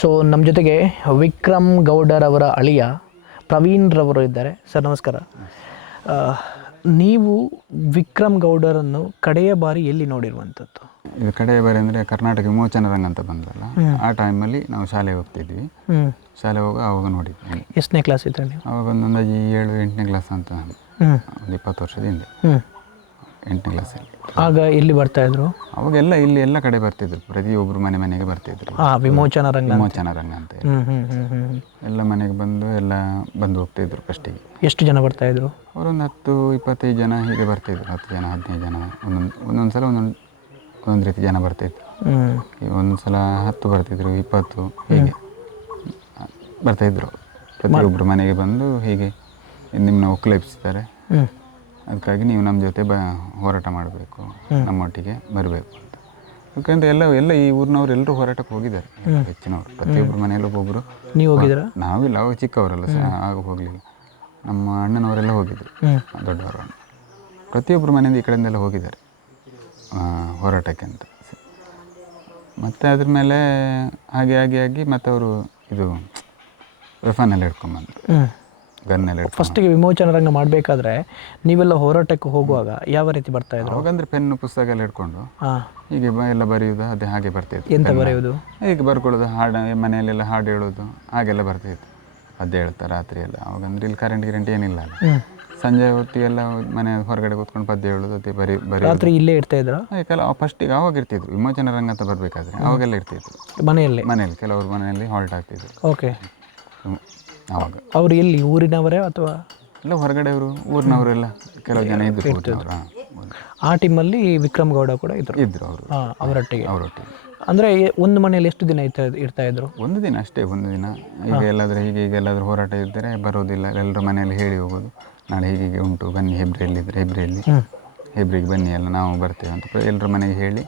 So ನಮ್ಮ ಜೊತೆಗೆ ವಿಕ್ರಮ್ ಗೌಡರವರ ಅಳಿಯ ಪ್ರವೀಣ್ ರವರು ಇದ್ದಾರೆ. ಸರ್ ನಮಸ್ಕಾರ. ನೀವು ವಿಕ್ರಮ್ ಗೌಡರನ್ನು ಕಡೆಯ ಬಾರಿ ಎಲ್ಲಿ ನೋಡಿರುವಂಥದ್ದು? ಇದು ಕಡೆಯ ಬಾರಿ ಅಂದರೆ ಕರ್ನಾಟಕ ವಿಮೋಚನಾ ರಂಗ ಅಂತ ಬಂದಲ್ಲ, ಆ ಟೈಮಲ್ಲಿ ನಾವು ಶಾಲೆಗೆ ಹೋಗ್ತಿದ್ವಿ. ಶಾಲೆ ಆವಾಗ ನೋಡಿದ್ವಿ. ಎಷ್ಟನೇ ಕ್ಲಾಸ್ ಇದ್ದರೆ ನೀವು? ಆವಾಗ ಒಂದು 7-8ನೇ ಕ್ಲಾಸ್ ಅಂತ, ಒಂದು 20 ವರ್ಷದ ಹಿಂದೆ, 8ನೇ ಕ್ಲಾಸಲ್ಲಿ. ಆಗ ಎಲ್ಲಿ ಬರ್ತಾಯಿದ್ರು? ಅವಾಗೆಲ್ಲ ಇಲ್ಲಿ ಎಲ್ಲ ಕಡೆ ಬರ್ತಿದ್ರು, ಪ್ರತಿಯೊಬ್ಬರು ಮನೆಗೆ ಬರ್ತಿದ್ರು. ವಿಮೋಚನಾ ರಂಗ ಅಂತ ಎಲ್ಲ ಮನೆಗೆ ಬಂದು ಹೋಗ್ತಿದ್ರು ಫಸ್ಟಿಗೆ. ಎಷ್ಟು ಜನ ಬರ್ತಾಯಿದ್ರು? ಅವರೊಂದು 10-25 ಜನ ಹೀಗೆ ಬರ್ತಿದ್ರು. 10 ಜನ 15 ಜನ, ಒಂದೊಂದು ಸಲ ಒಂದೊಂದು ರೀತಿ ಜನ ಬರ್ತಾಯಿದ್ರು. ಒಂದೊಂದು ಸಲ 10 ಬರ್ತಿದ್ರು, 20 ಹೀಗೆ ಬರ್ತಾಯಿದ್ರು. ಪ್ರತಿಯೊಬ್ಬರು ಮನೆಗೆ ಬಂದು ಹೀಗೆ ನಿಮ್ಮನ್ನ ಒಕ್ಕಲೆಬ್ಬಿಸ್ತಾರೆ, ಅದಕ್ಕಾಗಿ ನೀವು ನಮ್ಮ ಜೊತೆ ಹೋರಾಟ ಮಾಡಬೇಕು, ನಮ್ಮೊಟ್ಟಿಗೆ ಬರಬೇಕು ಅಂತ. ಯಾಕಂದರೆ ಎಲ್ಲ ಈ ಊರಿನವ್ರು ಎಲ್ಲರೂ ಹೋರಾಟಕ್ಕೆ ಹೋಗಿದ್ದಾರೆ, ಹೆಚ್ಚಿನವರು. ಪ್ರತಿಯೊಬ್ಬರು ಮನೆಯಲ್ಲಿ ಒಬ್ಬೊಬ್ಬರು. ನೀವು ಹೋಗಿದ್ದೀರಾ? ನಾವಿಲ್ಲ, ಅವಾಗ ಚಿಕ್ಕವರಲ್ಲ ಆಗ ಹೋಗಲಿಲ್ಲ. ನಮ್ಮ ಅಣ್ಣನವರೆಲ್ಲ ಹೋಗಿದ್ರು, ದೊಡ್ಡವರು. ಪ್ರತಿಯೊಬ್ಬರು ಮನೆಯಿಂದ ಈ ಕಡೆಯಿಂದೆಲ್ಲ ಹೋಗಿದ್ದಾರೆ ಹೋರಾಟಕ್ಕೆ ಅಂತ. ಮತ್ತು ಅದ್ರ ಮೇಲೆ ಹಾಗೆ ಮತ್ತು ಅವರು ಇದು ವೆಫನೆಲ್ಲ ಹಿಡ್ಕೊಂಬಂದರು, ಗನ್ನೆಲ್ಲ. ಫಸ್ಟಿಗೆ ವಿಮೋಚನಾ ರಂಗ ಮಾಡಬೇಕಾದ್ರೆ ನೀವೆಲ್ಲ ಹೋರಾಟಕ್ಕೆ ಹೋಗುವಾಗ ಯಾವ ರೀತಿ ಬರ್ತಾಯಿದ್ರು? ಅವಾಗಂದರೆ ಪೆನ್ನು ಪುಸ್ತಕ ಎಲ್ಲ ಹಿಡ್ಕೊಂಡು ಹೀಗೆ ಎಲ್ಲ ಬರೆಯೋದು, ಅದೇ ಹಾಗೆ ಬರ್ತಾಯಿತ್ತು. ಎಂತ ಬರೆಯೋದು? ಹೀಗೆ ಬರ್ಕೊಳ್ಳೋದು, ಹಾಡು ಮನೆಯಲ್ಲೆಲ್ಲ ಹಾಡು ಹೇಳೋದು, ಹಾಗೆಲ್ಲ ಬರ್ತಾಯಿತ್ತು. ಅದೇ ಹೇಳ್ತಾ ರಾತ್ರಿ ಎಲ್ಲ. ಅವಾಗಂದ್ರೆ ಇಲ್ಲಿ ಕರೆಂಟ್ ಏನಿಲ್ಲ ಅಲ್ಲ. ಸಂಜೆ ಹೊತ್ತಿಗೆಲ್ಲ ಮನೆ ಹೊರಗಡೆ ಕೂತ್ಕೊಂಡು ಪದ್ಯ ಹೇಳೋದು, ಅದೇ ಬರೀ ರಾತ್ರಿ ಇಲ್ಲೇ ಇರ್ತಾ ಇದ್ರ? ಫಸ್ಟಿಗೆ ಆವಾಗ ಇರ್ತಿದ್ರು, ವಿಮೋಚನಾ ರಂಗ ಅಂತ ಬರಬೇಕಾದ್ರೆ ಅವಾಗೆಲ್ಲ ಇರ್ತಿದ್ರು ಮನೆಯಲ್ಲಿ. ಕೆಲವರು ಮನೆಯಲ್ಲಿ ಹಾಲ್ಟ್ ಆಗ್ತಿದ್ರು. ಓಕೆ. ಆವಾಗ ಅವರು ಎಲ್ಲಿ, ಊರಿನವರೇ ಅಥವಾ ಎಲ್ಲ ಹೊರಗಡೆಯವರು, ಊರಿನವರೆಲ್ಲ ಕೆಲವು ಜನ ಇದ್ರು. ಆ ಟೀಮಲ್ಲಿ ವಿಕ್ರಮ್ ಗೌಡ ಕೂಡ ಇದ್ರು ಅವರು ಅವರೊಟ್ಟಿಗೆ. ಅಂದರೆ ಒಂದು ಮನೆಯಲ್ಲಿ ಎಷ್ಟು ದಿನ ಇರ್ತಾ ಇದ್ರು? ಒಂದು ದಿನ ಅಷ್ಟೇ, ಒಂದು ದಿನ. ಈಗ ಎಲ್ಲಾದರೂ ಹೋರಾಟ ಇದ್ದರೆ ಬರೋದಿಲ್ಲ, ಎಲ್ಲರ ಮನೆಯಲ್ಲಿ ಹೇಳಿ ಹೋಗೋದು, ನಾಳೆ ಹೀಗೆ ಉಂಟು, ಬನ್ನಿ ಹೆಬ್ರಿಯಲ್ಲಿದ್ದರೆ ಹೆಬ್ರಿಗೆ ಬನ್ನಿ, ಎಲ್ಲ ನಾವು ಬರ್ತೇವೆ ಅಂತ ಎಲ್ಲರ ಮನೆಗೆ ಹೇಳಿ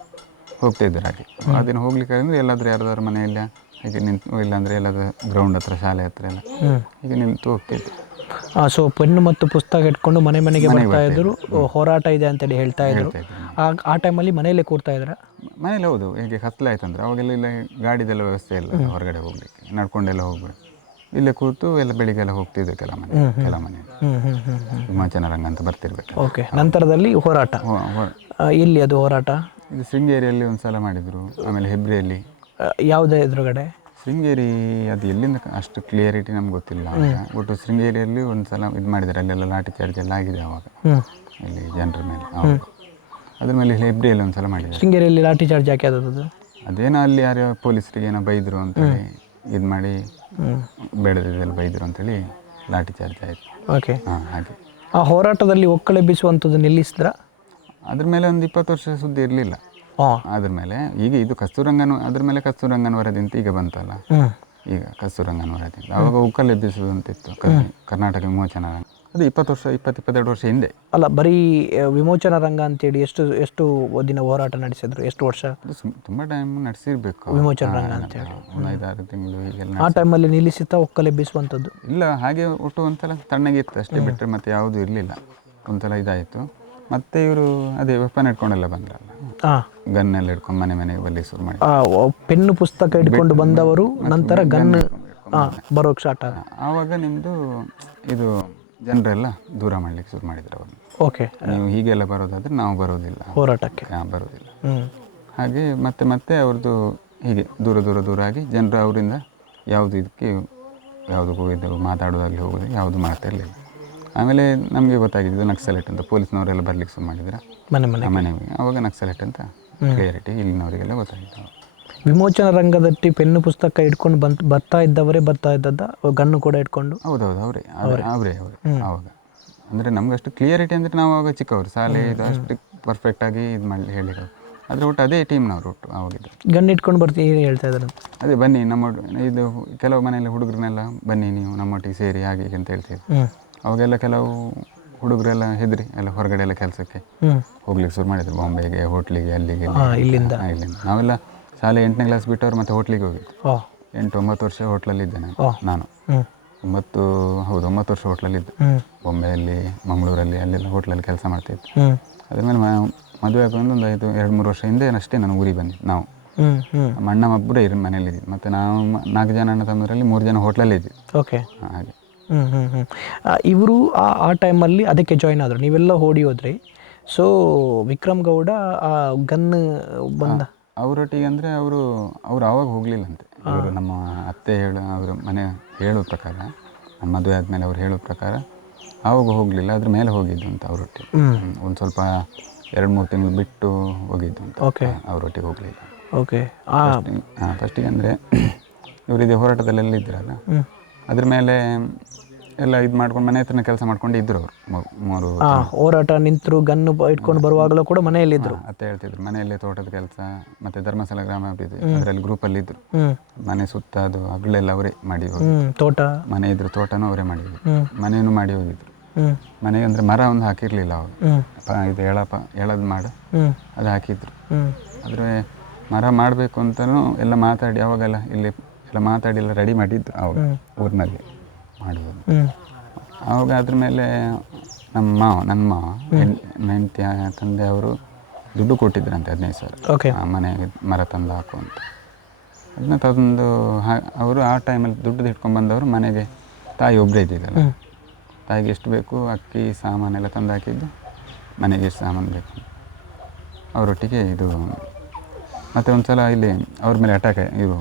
ಹೋಗ್ತಾಯಿದ್ರು. ಹಾಗೆ ಆ ದಿನ ಹೋಗ್ಲಿಕ್ಕೆ ಅಂದರೆ ಯಾರ್ದಾದ್ರು ಮನೆಯಲ್ಲಿ ಹೀಗೆ ನಿಂತು, ಇಲ್ಲಾಂದರೆ ಎಲ್ಲಾದ್ರೂ ಗ್ರೌಂಡ್ ಹತ್ರ, ಶಾಲೆ ಹತ್ರ ಎಲ್ಲ ಹೀಗೆ ನಿಂತು ಹೋಗ್ತಿದ್ರು. ಸೊ ಪೆನ್ನು ಮತ್ತು ಪುಸ್ತಕ ಇಟ್ಕೊಂಡು ಮನೆಗೆ ಬರ್ತಾ ಇದ್ರು, ಹೋರಾಟ ಇದೆ ಅಂತೇಳಿ ಹೇಳ್ತಾ ಇದ್ರು. ಆ ಟೈಮಲ್ಲಿ ಮನೆಯಲ್ಲೇ ಕೂರ್ತಾ ಇದ್ರ? ಮನೇಲಿ. ಹೌದು. ಹೀಗೆ ಕತ್ಲಾಯ್ತಂದ್ರೆ ಅವಾಗೆಲ್ಲ ಇಲ್ಲ ಗಾಡಿದೆಲ್ಲ ವ್ಯವಸ್ಥೆ ಇಲ್ಲ, ಹೊರಗಡೆ ಹೋಗ್ಲಿಕ್ಕೆ ನಡ್ಕೊಂಡೆಲ್ಲ ಹೋಗ್ಬಿಡು. ಇಲ್ಲೇ ಕೂತು ಎಲ್ಲ ಬೆಳಿಗ್ಗೆಲ್ಲ ಹೋಗ್ತಿದ್ದೆ ಕೆಲ ಮನೆ ವಿಮೋಚನಾ ರಂಗ ಅಂತ ಬರ್ತಿರ್ಬೇಕು. ಓಕೆ. ನಂತರದಲ್ಲಿ ಹೋರಾಟ ಎಲ್ಲಿ? ಅದು ಹೋರಾಟ ಇದು ಶೃಂಗೇರಿಯಲ್ಲಿ ಒಂದು ಸಲ ಮಾಡಿದರು, ಆಮೇಲೆ ಹೆಬ್ರಿಯಲ್ಲಿ. ಯಾವುದೇ ಎದುರುಗಡೆ? ಶೃಂಗೇರಿ, ಅದು ಎಲ್ಲಿಂದ ಅಷ್ಟು ಕ್ಲಿಯರಿಟಿ ನಮ್ಗೆ ಗೊತ್ತಿಲ್ಲ. ಒಟ್ಟು ಶೃಂಗೇರಿಯಲ್ಲಿ ಒಂದು ಸಲ ಇದು ಮಾಡಿದ್ದಾರೆ, ಅಲ್ಲೆಲ್ಲ ಲಾಠಿ ಚಾರ್ಜ್ ಎಲ್ಲ ಆಗಿದೆ ಆವಾಗ ಇಲ್ಲಿ ಜನರ ಮೇಲೆ. ಅದ್ರ ಮೇಲೆ ಹೆಬ್ರಿಯಲ್ಲಿ ಒಂದು ಸಲ ಮಾಡಿದ್ದಾರೆ. ಶೃಂಗೇರಿಯಲ್ಲಿ ಲಾಠಿ ಚಾರ್ಜ್ ಯಾಕೆ ಆದದ್ದು? ಅದೇನೋ ಅಲ್ಲಿ ಯಾರೋ ಪೊಲೀಸರಿಗೆ ಏನೋ ಬೈದರು ಅಂತೇಳಿ ಇದು ಮಾಡಿ, ಬೆಳೆದಿದ್ದೆಲ್ಲ ಬೈದರು ಅಂತೇಳಿ ಲಾಠಿ ಚಾರ್ಜ್ ಆಯಿತು. ಓಕೆ. ಹಾಗೆ ಆ ಹೋರಾಟದಲ್ಲಿ ಒಕ್ಕಲೆಬ್ಬಿಸುವಂಥದ್ದು ನಿಲ್ಲಿಸಿದ್ರ? ಅದ್ರ ಮೇಲೆ ಒಂದು 20 ವರ್ಷ ಸುದ್ದಿ ಇರಲಿಲ್ಲ. ಅದ್ರ ಮೇಲೆ ಈಗ ಇದು ಕಸ್ತೂರಂಗನ, ಅದ್ರ ಮೇಲೆ ಕಸ್ತೂರಂಗನ ವರದಿ ಅಂತ ಈಗ ಬಂತಲ್ಲ, ಈಗ ಕಸ್ತೂರಂಗನ ವರದಿ. ಆವಾಗ ಒಕ್ಕಲೆಬ್ಬಿಸುವುದು ಅಂತಿತ್ತು ಕರ್ನಾಟಕ ವಿಮೋಚನಾ ರಂಗ. ಅದು 20-22 ವರ್ಷ ಹಿಂದೆ. ಅಲ್ಲ, ಬರೀ ವಿಮೋಚನಾ ರಂಗ ಅಂತೇಳಿ ಎಷ್ಟು ದಿನ ಹೋರಾಟ ನಡೆಸಿದ್ರು? ಎಷ್ಟು ವರ್ಷ? ತುಂಬ ಟೈಮ್ ನಡೆಸಿರ್ಬೇಕು ವಿಮೋಚನಾ ರಂಗ ಅಂತೇಳಿ. ಒಂದು 5-6 ತಿಂಗಳು ಹೀಗೆಲ್ಲ. ಆ ಟೈಮಲ್ಲಿ ನಿಲ್ಲಿಸುತ್ತಾ ಒಕ್ಕಲೆಬ್ಬಿಸುವಂಥದ್ದು? ಇಲ್ಲ, ಹಾಗೆ ಒಟ್ಟು ಒಂದ್ಸಲ ತಣ್ಣಗಿತ್ತು ಅಷ್ಟೇ, ಬಿಟ್ಟರೆ ಮತ್ತೆ ಯಾವುದೂ ಇರಲಿಲ್ಲ. ಒಂದ್ಸಲ ಇದಾಯಿತು, ಮತ್ತೆ ಇವರು ಅದೇ ವೆಪನ್ ಇಟ್ಕೊಂಡೆಲ್ಲ ಬಂದ್ರಲ್ಲ, ಗನ್ನೆಲ್ಲ ಹಿಡ್ಕೊಂಡು ಮನೆಗೆ ಬರಲಿಕ್ಕೆ ಶುರು ಮಾಡಿ. ಪೆನ್ನು ಪುಸ್ತಕ ಹಿಡ್ಕೊಂಡು ಬಂದವರು ನಂತರ ಗನ್ ಬರೋಕ್ಕೆ ಸ್ಟಾರ್ಟ್ ಆಗ. ಆವಾಗ ನಿಮ್ಮದು ಇದು ಜನರೆಲ್ಲ ದೂರ ಮಾಡಲಿಕ್ಕೆ ಶುರು ಮಾಡಿದ್ರು ಅವ್ರನ್ನ. ಓಕೆ. ನೀವು ಹೀಗೆಲ್ಲ ಬರೋದಾದ್ರೆ ನಾವು ಬರೋದಿಲ್ಲ, ಹೋರಾಟಕ್ಕೆ ಬರೋದಿಲ್ಲ. ಹಾಗೆ ಮತ್ತೆ ಅವ್ರದ್ದು ಹೀಗೆ ದೂರ ಆಗಿ ಜನರು ಅವರಿಂದ ಯಾವುದಕ್ಕೂ ಇದು ಮಾತಾಡೋದಾಗಲಿ ಹೋಗೋದು ಯಾವುದು ಮಾತಾಡಲಿಲ್ಲ. ಆಮೇಲೆ ನಮಗೆ ಗೊತ್ತಾಗಿದ್ದು ನಕ್ಸಲೆಟ್ ಅಂತ, ಪೊಲೀಸ್ನವರೆಲ್ಲ ಬರ್ಲಿಕ್ಕೆ ಶುರು ಮಾಡಿದ್ರೆ ಮನೆಗೆ. ಆವಾಗ ನಕ್ಸಲೆಟ್ ಅಂತ ಕ್ಲಿಯರಿಟಿ ಇಲ್ಲಿನವರಿಗೆಲ್ಲ ಗೊತ್ತಾಗಿತ್ತು. ವಿಮೋಚನಾ ರಂಗದಟ್ಟಿ ಪೆನ್ನು ಪುಸ್ತಕ ಇಟ್ಕೊಂಡು ಬರ್ತಾ ಇದ್ದದ್ದ, ಗನ್ನು ಕೂಡ ಇಟ್ಕೊಂಡು? ಹೌದೌದು, ಅವರೇ. ಆವಾಗ ಅಂದರೆ ನಮ್ಗೆ ಅಷ್ಟು ಕ್ಲಿಯರಿಟಿ ಅಂದರೆ ನಾವು ಆವಾಗ ಚಿಕ್ಕವರು, ಶಾಲೆ ಇದು ಅಷ್ಟು ಪರ್ಫೆಕ್ಟಾಗಿ ಇದು ಮಾಡಿ ಹೇಳಿ. ಆದರೆ ಒಟ್ಟು ಅದೇ ಟೀಮ್ನವರು ಒಟ್ಟು ಆವಾಗಿದ್ದು. ಗನ್ ಇಟ್ಕೊಂಡು ಬರ್ತೀವಿ ಹೇಳ್ತಾ ಇದ್ದಾರೆ. ಅದೇ ಬನ್ನಿ ಇದು ಕೆಲವು ಮನೆಯಲ್ಲಿ ಹುಡುಗರನ್ನೆಲ್ಲ ಬನ್ನಿ ನೀವು ನಮ್ಮೊಟ್ಟಿಗೆ ಸೇರಿ ಹಾಗೆ ಅಂತ ಹೇಳ್ತಿದ್ರು. ಅವಾಗೆಲ್ಲ ಕೆಲವು ಹುಡುಗರೆಲ್ಲ ಹೆದರಿ ಎಲ್ಲ ಹೊರಗಡೆ ಎಲ್ಲ ಕೆಲಸಕ್ಕೆ ಹೋಗ್ಲಿಕ್ಕೆ ಶುರು ಮಾಡಿದ್ರು, ಬಾಂಬೆಗೆ, ಹೋಟ್ಲಿಗೆ, ಅಲ್ಲಿಗೆ ಇಲ್ಲಿಂದ. ನಾವೆಲ್ಲ ಶಾಲೆ 8ನೇ ಕ್ಲಾಸ್ ಬಿಟ್ಟವ್ರು ಮತ್ತೆ ಹೋಟ್ಲಿಗೆ ಹೋಗಿದ್ದು. 8-9 ವರ್ಷ ಹೋಟ್ಲಲ್ಲಿ ಇದ್ದೆ ನಾನು. 9 ವರ್ಷ ಹೋಟ್ಲಲ್ಲಿದ್ದೆ, ಬಾಂಬೆಯಲ್ಲಿ, ಮಂಗಳೂರಲ್ಲಿ, ಅಲ್ಲೆಲ್ಲ ಹೋಟ್ಲಲ್ಲಿ ಕೆಲಸ ಮಾಡ್ತಿದ್ದೆ. ಅದ್ರ ಮೇಲೆ ಮದುವೆ ಆಗಿ ಒಂದು 2-3 ವರ್ಷ ಹಿಂದೆ ಅಷ್ಟೇ ನಾನು ಊರಿಗೆ ಬಂದಿದ್ದು. ನಾವು ಹ್ಞೂ ಹ್ಞೂ ನಮ್ಮ ಅಣ್ಣ ಒಬ್ಬರೇ ಇರೋ ಮನೇಲಿ ಇದ್ದಿದ್ದು. ಮತ್ತು ನಾವು 4 ಜನ ಅಣ್ಣ ತಮ್ಮರಲ್ಲಿ 3 ಜನ ಹೋಟ್ಲಲ್ಲೇ ಇದ್ದಿದ್ದು. ಓಕೆ. ಹಾಗೆ ಹ್ಞೂ ಹ್ಞೂ ಹ್ಞೂ ಇವರು ಆ ಟೈಮಲ್ಲಿ ಅದಕ್ಕೆ ಜಾಯ್ನ್ ಆದರು, ನೀವೆಲ್ಲ ಓಡಿ ಹೋದ್ರಿ. ಸೊ ವಿಕ್ರಮ್ ಗೌಡ ಆ ಗನ್ ಬಂದ ಅವರೊಟ್ಟಿಗೆ ಅಂದರೆ ಅವರು ಆವಾಗ ಹೋಗಲಿಲ್ಲಂತೆ. ಇವರು ನಮ್ಮ ಅತ್ತೆ ಅವರು ಮನೆ ಹೇಳೋ ಪ್ರಕಾರ, ನಮ್ಮ ಮದುವೆ ಆದಮೇಲೆ ಅವ್ರು ಹೇಳೋ ಪ್ರಕಾರ ಆವಾಗ ಹೋಗಲಿಲ್ಲ, ಅದ್ರ ಮೇಲೆ ಹೋಗಿದ್ದು ಅಂತ ಅವರೊಟ್ಟಿಗೆ. ಒಂದು ಸ್ವಲ್ಪ 2-3 ತಿಂಗಳು ಬಿಟ್ಟು ಹೋಗಿದ್ದು ಅಂತ. ಓಕೆ. ಅವರೊಟ್ಟಿಗೆ ಹೋಗಲಿಲ್ಲ. ಓಕೆ. ಫಸ್ಟಿಗೆ ಅಂದರೆ ಇವರಿದೆ ಹೋರಾಟದಲ್ಲೆಲ್ಲ ಇದ್ರಲ್ಲ, ಅದ್ರ ಮೇಲೆ ಎಲ್ಲ ಇದು ಮಾಡ್ಕೊಂಡು ಮನೆ ಹತ್ರನೇ ಕೆಲಸ ಮಾಡ್ಕೊಂಡು ಇದ್ರು ಅವರು 3 ಹೋರಾಟ ನಿಂತರು ಗನ್ ಇಟ್ಕೊಂಡು ಬರುವಾಗಲೂ ಕೂಡ ಮನೆಯಲ್ಲಿದ್ದರು. ಅತ್ತೆ ಹೇಳ್ತಿದ್ರು ಮನೆಯಲ್ಲೇ ತೋಟದ ಕೆಲಸ ಮತ್ತು ಧರ್ಮಸ್ಥಳ ಗ್ರಾಮಾಭಿವೃದ್ಧಿ ಅದರಲ್ಲಿ ಗ್ರೂಪಲ್ಲಿ ಇದ್ದರು. ಮನೆ ಸುತ್ತ ಅದು ಹಗಲೆಲ್ಲ ಅವರೇ ಮಾಡಿ ಹೋಗಿ, ತೋಟ ಮನೆ ಇದ್ರು ತೋಟನೂ ಅವರೇ ಮಾಡಿ ಹೋಗಿದ್ರು, ಮನೆಯೂ ಮಾಡಿ ಹೋಗಿದ್ರು. ಮನೆಗೆ ಅಂದರೆ ಮರ ಒಂದು ಹಾಕಿರಲಿಲ್ಲ ಅವರು, ಇದು ಎಳದು ಮಾಡು ಅದು ಹಾಕಿದ್ರು. ಆದರೆ ಮರ ಮಾಡಬೇಕು ಅಂತಲೂ ಎಲ್ಲ ಮಾತಾಡಿ ಅವಾಗೆಲ್ಲ ಇಲ್ಲಿ ಎಲ್ಲ ಮಾತಾಡಿ ಎಲ್ಲ ರೆಡಿ ಮಾಡಿದ್ರು ಅವಾಗ ಊರಿನಲ್ಲಿ ಮಾಡುವುದು. ಆವಾಗ ಅದ್ರ ಮೇಲೆ ನನ್ನ ಮಾವ ಹೆಂಡತಿ ತಂದೆ ಅವರು ದುಡ್ಡು ಕೊಟ್ಟಿದ್ರಂತೆ 15,000 ಮನೆಗೆ ಮರ ತಂದು ಹಾಕು ಅಂತ. ಅದನ್ನ ತಂದು ಅವರು ಆ ಟೈಮಲ್ಲಿ ದುಡ್ಡು ಇಟ್ಕೊಂಡು ಬಂದವರು ಮನೆಗೆ ತಾಯಿ ಒಬ್ಬರೇ ಇದ್ದಿದ್ದಲ್ಲ, ತಾಯಿಗೆ ಎಷ್ಟು ಬೇಕು ಅಕ್ಕಿ ಸಾಮಾನೆಲ್ಲ ತಂದು ಹಾಕಿದ್ದು, ಮನೆಗೆ ಎಷ್ಟು ಸಾಮಾನು ಬೇಕು ಅವರೊಟ್ಟಿಗೆ ಇದು. ಮತ್ತು ಒಂದು ಸಲ ಇಲ್ಲಿ ಅವ್ರ ಮೇಲೆ ಅಟ್ಯಾಕ್ ಇವರು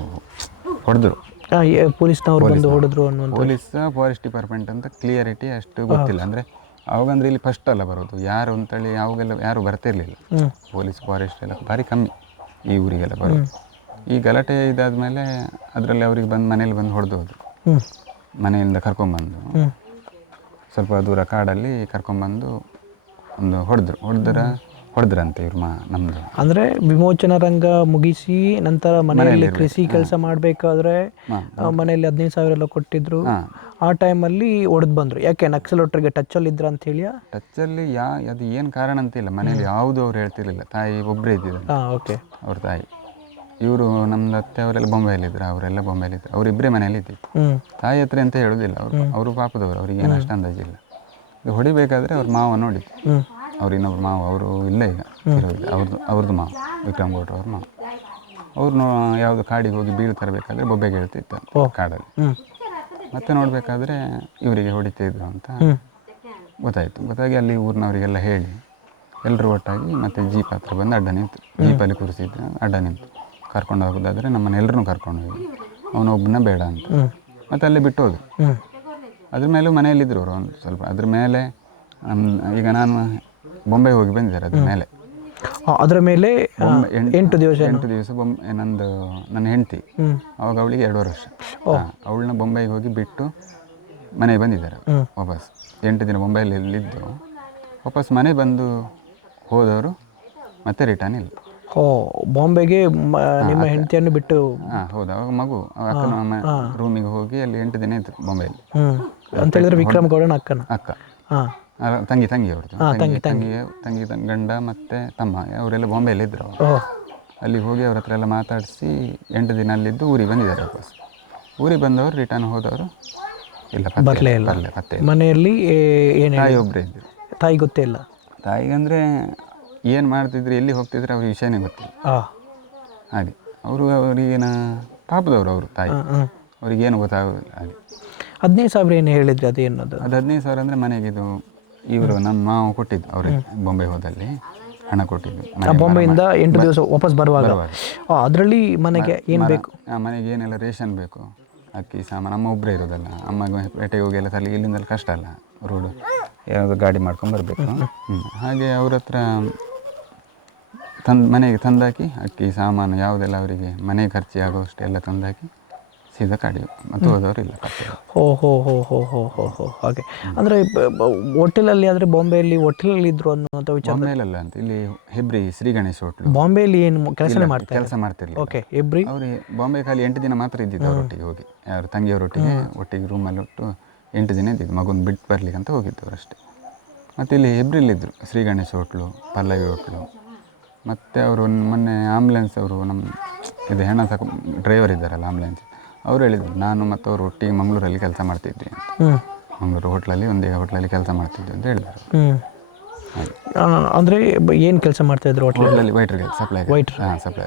ಹೊಡೆದ್ರು, ಪೊಲೀಸ್ನವ್ರು ಬಂದು ಹೊಡೆದ್ರು ಅನ್ನುವಂಥ. ಪೊಲೀಸ್ ಫಾರೆಸ್ಟ್ ಡಿಪಾರ್ಟ್ಮೆಂಟ್ ಅಂತ ಕ್ಲಿಯರಿಟಿ ಅಷ್ಟು ಗೊತ್ತಿಲ್ಲ. ಅಂದರೆ ಅವಾಗಂದ್ರೆ ಇಲ್ಲಿ ಫಸ್ಟ್ ಅಲ್ಲ ಬರೋದು, ಯಾರು ಅಂತೇಳಿ ಅವಾಗೆಲ್ಲ ಯಾರು ಬರ್ತಿರ್ಲಿಲ್ಲ. ಪೊಲೀಸ್ ಫಾರೆಸ್ಟ್ ಎಲ್ಲ ಭಾರಿ ಕಮ್ಮಿ ಈ ಊರಿಗೆಲ್ಲ ಬರೋದು. ಈ ಗಲಾಟೆ ಇದಾದಮೇಲೆ ಅದರಲ್ಲಿ ಅವ್ರಿಗೆ ಬಂದು ಮನೇಲಿ ಬಂದು ಹೊಡೆದು ಹೋದ್ರು. ಮನೆಯಿಂದ ಕರ್ಕೊಂಬಂದು ಸ್ವಲ್ಪ ದೂರ ಕಾಡಲ್ಲಿ ಕರ್ಕೊಂಬಂದು ಒಂದು ಹೊಡೆದ್ರಂತೆ ಇವ್ರು ನಮ್ಮದು. ಅಂದರೆ ವಿಮೋಚನಾ ರಂಗ ಮುಗಿಸಿ ನಂತರ ಮನೆಯಲ್ಲಿ ಕೃಷಿ ಕೆಲಸ ಮಾಡಬೇಕಾದ್ರೆ ಮನೆಯಲ್ಲಿ 15,000 ಎಲ್ಲ ಕೊಟ್ಟಿದ್ರು. ಆ ಟೈಮಲ್ಲಿ ಹೊಡೆದು ಬಂದರು. ಯಾಕೆ ನಕ್ಸಲೊಟ್ಟರಿಗೆ ಟಚ್ಚಲ್ಲಿ ಇದ್ರ ಅಂತ ಹೇಳಿ? ಟಚ್ಚಲ್ಲಿ ಅದು ಏನು ಕಾರಣ ಅಂತಿಲ್ಲ, ಮನೇಲಿ ಯಾವುದು ಅವ್ರು ಹೇಳ್ತಿರ್ಲಿಲ್ಲ. ತಾಯಿ ಒಬ್ಬರೇ ಇದ್ದಿದ್ದು. ಓಕೆ. ಅವ್ರ ತಾಯಿ ಇವರು ನಮ್ಮದು ಅತ್ತೆ ಅವರೆಲ್ಲ ಬೊಂಬೈಲಿದ್ರು, ಅವರೆಲ್ಲ ಬೊಂಬೈಲಿದ್ರು, ಅವರಿಬ್ಬರೇ ಮನೇಲಿ ಇದ್ದಿದ್ದು. ತಾಯಿ ಹತ್ರ ಅಂತ ಹೇಳೋದಿಲ್ಲ, ಅವರು ಪಾಪದವರು, ಅವ್ರಿಗೆ ಏನು ಅಷ್ಟು ಅಂದಾಜಿಲ್ಲ. ಇದು ಹೊಡಿಬೇಕಾದ್ರೆ ಅವ್ರ ಮಾವ ನೋಡಿದ್ದು, ಅವ್ರು ಇನ್ನೊಬ್ರು ಮಾವ, ಅವರು ಇಲ್ಲ ಈಗ ಇರೋದು, ಅವ್ರದ್ದು ಮಾವ ವಿಕ್ರಮ್ ಗೌಡ್ರು ಅವ್ರ ಮಾವ. ಅವ್ರನ್ನ ಯಾವುದು ಕಾಡಿಗೆ ಹೋಗಿ ಬೀಳು ತರಬೇಕಾದ್ರೆ ಬೊಬ್ಬೆಗೆ ಹೇಳ್ತಿತ್ತು ಕಾಡಲ್ಲಿ. ಮತ್ತೆ ನೋಡಬೇಕಾದ್ರೆ ಇವರಿಗೆ ಹೊಡಿತಿದ್ರು ಅಂತ ಗೊತ್ತಾಗಿ ಅಲ್ಲಿ ಊರಿನವರಿಗೆಲ್ಲ ಹೇಳಿ ಎಲ್ಲರೂ ಒಟ್ಟಾಗಿ ಮತ್ತೆ ಜೀಪ್ ಹತ್ರ ಬಂದು ಅಡ್ಡ ನಿಂತು, ಜೀಪಲ್ಲಿ ಕೂರಿಸಿದ್ರು, ಅಡ್ಡ ನಿಂತು ಕರ್ಕೊಂಡು ಹೋಗೋದಾದರೆ ನಮ್ಮನ್ನೆಲ್ಲರೂ ಕರ್ಕೊಂಡು ಹೋಗಿ ಅವನೊಬ್ಬನ ಬೇಡ ಅಂತ ಮತ್ತೆ ಅಲ್ಲೇ ಬಿಟ್ಟು ಹೋದ್ರು. ಅದ್ರ ಮೇಲೂ ಮನೆಯಲ್ಲಿದ್ದರು ಅವರು ಒಂದು ಸ್ವಲ್ಪ. ಅದ್ರ ಮೇಲೆ ಈಗ ನಾನು ಬೊಂಬೆ ಹೋಗಿ ಬಂದಿದ್ದಾರೆ ಅದ್ರ ಮೇಲೆ. ಅದರ ಮೇಲೆ 8 ದಿವಸ ನನ್ನ ಹೆಂಡತಿ ಅವಾಗ ಅವಳಿಗೆ 2 ವರ್ಷ. ಅವಳನ್ನ ಬೊಂಬೈಗೆ ಹೋಗಿ ಬಿಟ್ಟು ಮನೆಗೆ ಬಂದಿದ್ದಾರೆ ವಾಪಸ್. 8 ದಿನ ಬೊಂಬೈಯಲ್ಲಿ ಇದ್ದು ವಾಪಸ್ ಮನೆ ಬಂದು ಹೋದವರು ಮತ್ತೆ ರಿಟರ್ನ್ ಇಲ್ಲ. ಬಾಂಬೆಗೆ ನಿಮ್ಮ ಹೆಂಡತಿಯನ್ನು ಬಿಟ್ಟು? ಹೌದು. ಅವಾಗ ಮಗು ಅಕ್ಕನ ರೂಮಿಗೆ ಹೋಗಿ ಅಲ್ಲಿ 8 ದಿನ ಇತ್ತು ಬೊಂಬೈಲಿ. ಅಂತ ಹೇಳಿದ್ರೆ ವಿಕ್ರಮ್ ಗೌಡನ ಅಕ್ಕ ತಂಗಿ ಅವ್ರದ್ದು ತಂಗಿ ಗಂಡ ಮತ್ತು ತಮ್ಮ ಅವರೆಲ್ಲ ಬಾಂಬೆಯಲ್ಲಿ ಇದ್ರು. ಅಲ್ಲಿಗೆ ಹೋಗಿ ಅವ್ರ ಹತ್ರ ಎಲ್ಲ ಮಾತಾಡಿಸಿ 8 ದಿನ ಅಲ್ಲಿದ್ದು ಊರಿಗೆ ಬಂದಿದ್ದಾರೆ ವಾಪಸ್. ಊರಿಗೆ ಬಂದವರು ರಿಟರ್ನ್ ಹೋದವರು ಇಲ್ಲ, ಬರಲೇ ಇಲ್ಲ. ಮನೆಯಲ್ಲಿ ತಾಯಿ ಒಬ್ಬರೇ ಇದ್ದರು. ತಾಯಿ ಗೊತ್ತೇ ಇಲ್ಲ. ತಾಯಿಗಂದರೆ ಏನು ಮಾಡ್ತಿದ್ರು, ಎಲ್ಲಿ ಹೋಗ್ತಿದ್ರು ಅವ್ರಿಗೆ ವಿಷಯನೇ ಗೊತ್ತಿಲ್ಲ. ಹಾಗೆ ಅವರಿಗೇನ ಪಾಪದವರು ಅವರು ತಾಯಿ, ಅವ್ರಿಗೇನು ಗೊತ್ತಾಗೋದಿಲ್ಲ. ಹಾಗೆ 15,000 ಏನು ಹೇಳಿದ್ರಿ, ಅದೇನದು? ಅದು 15,000 ಅಂದರೆ ಮನೆಗೆ ಇದು ಇವರು ನಮ್ಮ ಮಾವ ಕೊಟ್ಟಿದ್ದು, ಅವ್ರಿಗೆ ಬೊಂಬೆ ಹೋದಲ್ಲಿ ಹಣ ಕೊಟ್ಟಿದ್ದು. ಬಾಂಬೆಯಿಂದ 8 ದಿವಸ ವಾಪಸ್ ಬರುವಾಗ ಅದರಲ್ಲಿ ಮನೆಗೆ ಏನು ಬೇಕು? ಮನೆಗೆ ಏನೆಲ್ಲ ರೇಷನ್ ಬೇಕು, ಅಕ್ಕಿ ಸಾಮಾನು. ಅಮ್ಮ ಒಬ್ಬರೇ ಇರೋದಲ್ಲ, ಅಮ್ಮಗೆ ಪೇಟೆಗೆ ಹೋಗಿ ಎಲ್ಲ ತರಲಿ, ಇಲ್ಲಿಂದೆಲ್ಲ ಕಷ್ಟ ಅಲ್ಲ, ರೋಡು ಯಾವುದು ಗಾಡಿ ಮಾಡ್ಕೊಂಡು ಬರಬೇಕು. ಹಾಗೆ ಅವ್ರ ಹತ್ರ ಮನೆಗೆ ತಂದಾಕಿ ಅಕ್ಕಿ ಸಾಮಾನು ಯಾವುದೆಲ್ಲ ಅವರಿಗೆ ಮನೆ ಖರ್ಚಿ ಆಗೋಷ್ಟು ಎಲ್ಲ ತಂದಾಕಿ ಸೀದಾ ಕಾಡಿ ಮತ್ತು ಹೋದವರು ಇಲ್ಲ. ಹಾಗೆ ಅಂದರೆ ಹೋಟೆಲಲ್ಲಿ ಆದರೆ ಬಾಂಬೆಯಲ್ಲಿ ಹೋಟೆಲಲ್ಲಿ ಇದ್ರು ಅನ್ನುವಂಥ ವಿಚಾರ? ಬಾಂಬೆಯಲ್ಲ ಅಂತ, ಇಲ್ಲಿ ಹೆಬ್ರಿ ಶ್ರೀ ಗಣೇಶ್ ಹೋಟ್ಲು. ಬಾಂಬೆಯಲ್ಲಿ ಏನು ಕೆಲಸ ಮಾಡ್ತಿರ್ಲಿಲ್ಲ. ಓಕೆ. ಹೆಬ್ರಿ ಅವ್ರಿಗೆ ಬಾಂಬೆ ಖಾಲಿ 8 ದಿನ ಮಾತ್ರ ಇದ್ದಿದ್ದು ಅವರೊಟ್ಟಿಗೆ ಹೋಗಿ, ಯಾರು ತಂಗಿಯವರೊಟ್ಟಿಗೆ ರೂಮಲ್ಲಿ ಒಟ್ಟು 8 ದಿನ ಇದ್ದಿದ್ದು. ಮಗುನ ಬಿಟ್ಟು ಬರ್ಲಿಕ್ಕೆ ಅಂತ ಹೋಗಿದ್ದವರು ಅಷ್ಟೇ. ಮತ್ತು ಇಲ್ಲಿ ಹೆಬ್ರಿಲಿದ್ದರು, ಶ್ರೀ ಗಣೇಶ್ ಹೋಟ್ಲು, ಪಲ್ಲವಿ ಹೋಟ್ಲು. ಮತ್ತು ಅವರು ಮೊನ್ನೆ ಆಂಬುಲೆನ್ಸ್ ಅವರು ನಮ್ಮ ಇದು ಹೆಣ ಡ್ರೈವರ್ ಇದ್ದಾರಲ್ಲ ಆಂಬುಲೆನ್ಸ್, ಅವ್ರು ಹೇಳಿದ್ರು ನಾನು ಮತ್ತು ಅವರು ಒಟ್ಟಿಗೆ ಮಂಗಳೂರಲ್ಲಿ ಕೆಲಸ ಮಾಡ್ತಿದ್ವಿ ಅಂತ. ಮಂಗಳೂರು ಹೋಟ್ಲಲ್ಲಿ ಒಂದೇ ಹೋಟ್ಲಲ್ಲಿ ಕೆಲಸ ಮಾಡ್ತಿದ್ವಿ ಅಂತ ಹೇಳಿದ್ರು. ಅಂದರೆ ಏನು ಕೆಲಸ ಮಾಡ್ತಾಯಿದ್ರು ಹೋಟ್ಲಲ್ಲಿ ವೈಟ್ರಿಗೆ ಸಪ್ಲೈ ಸಪ್ಲೈ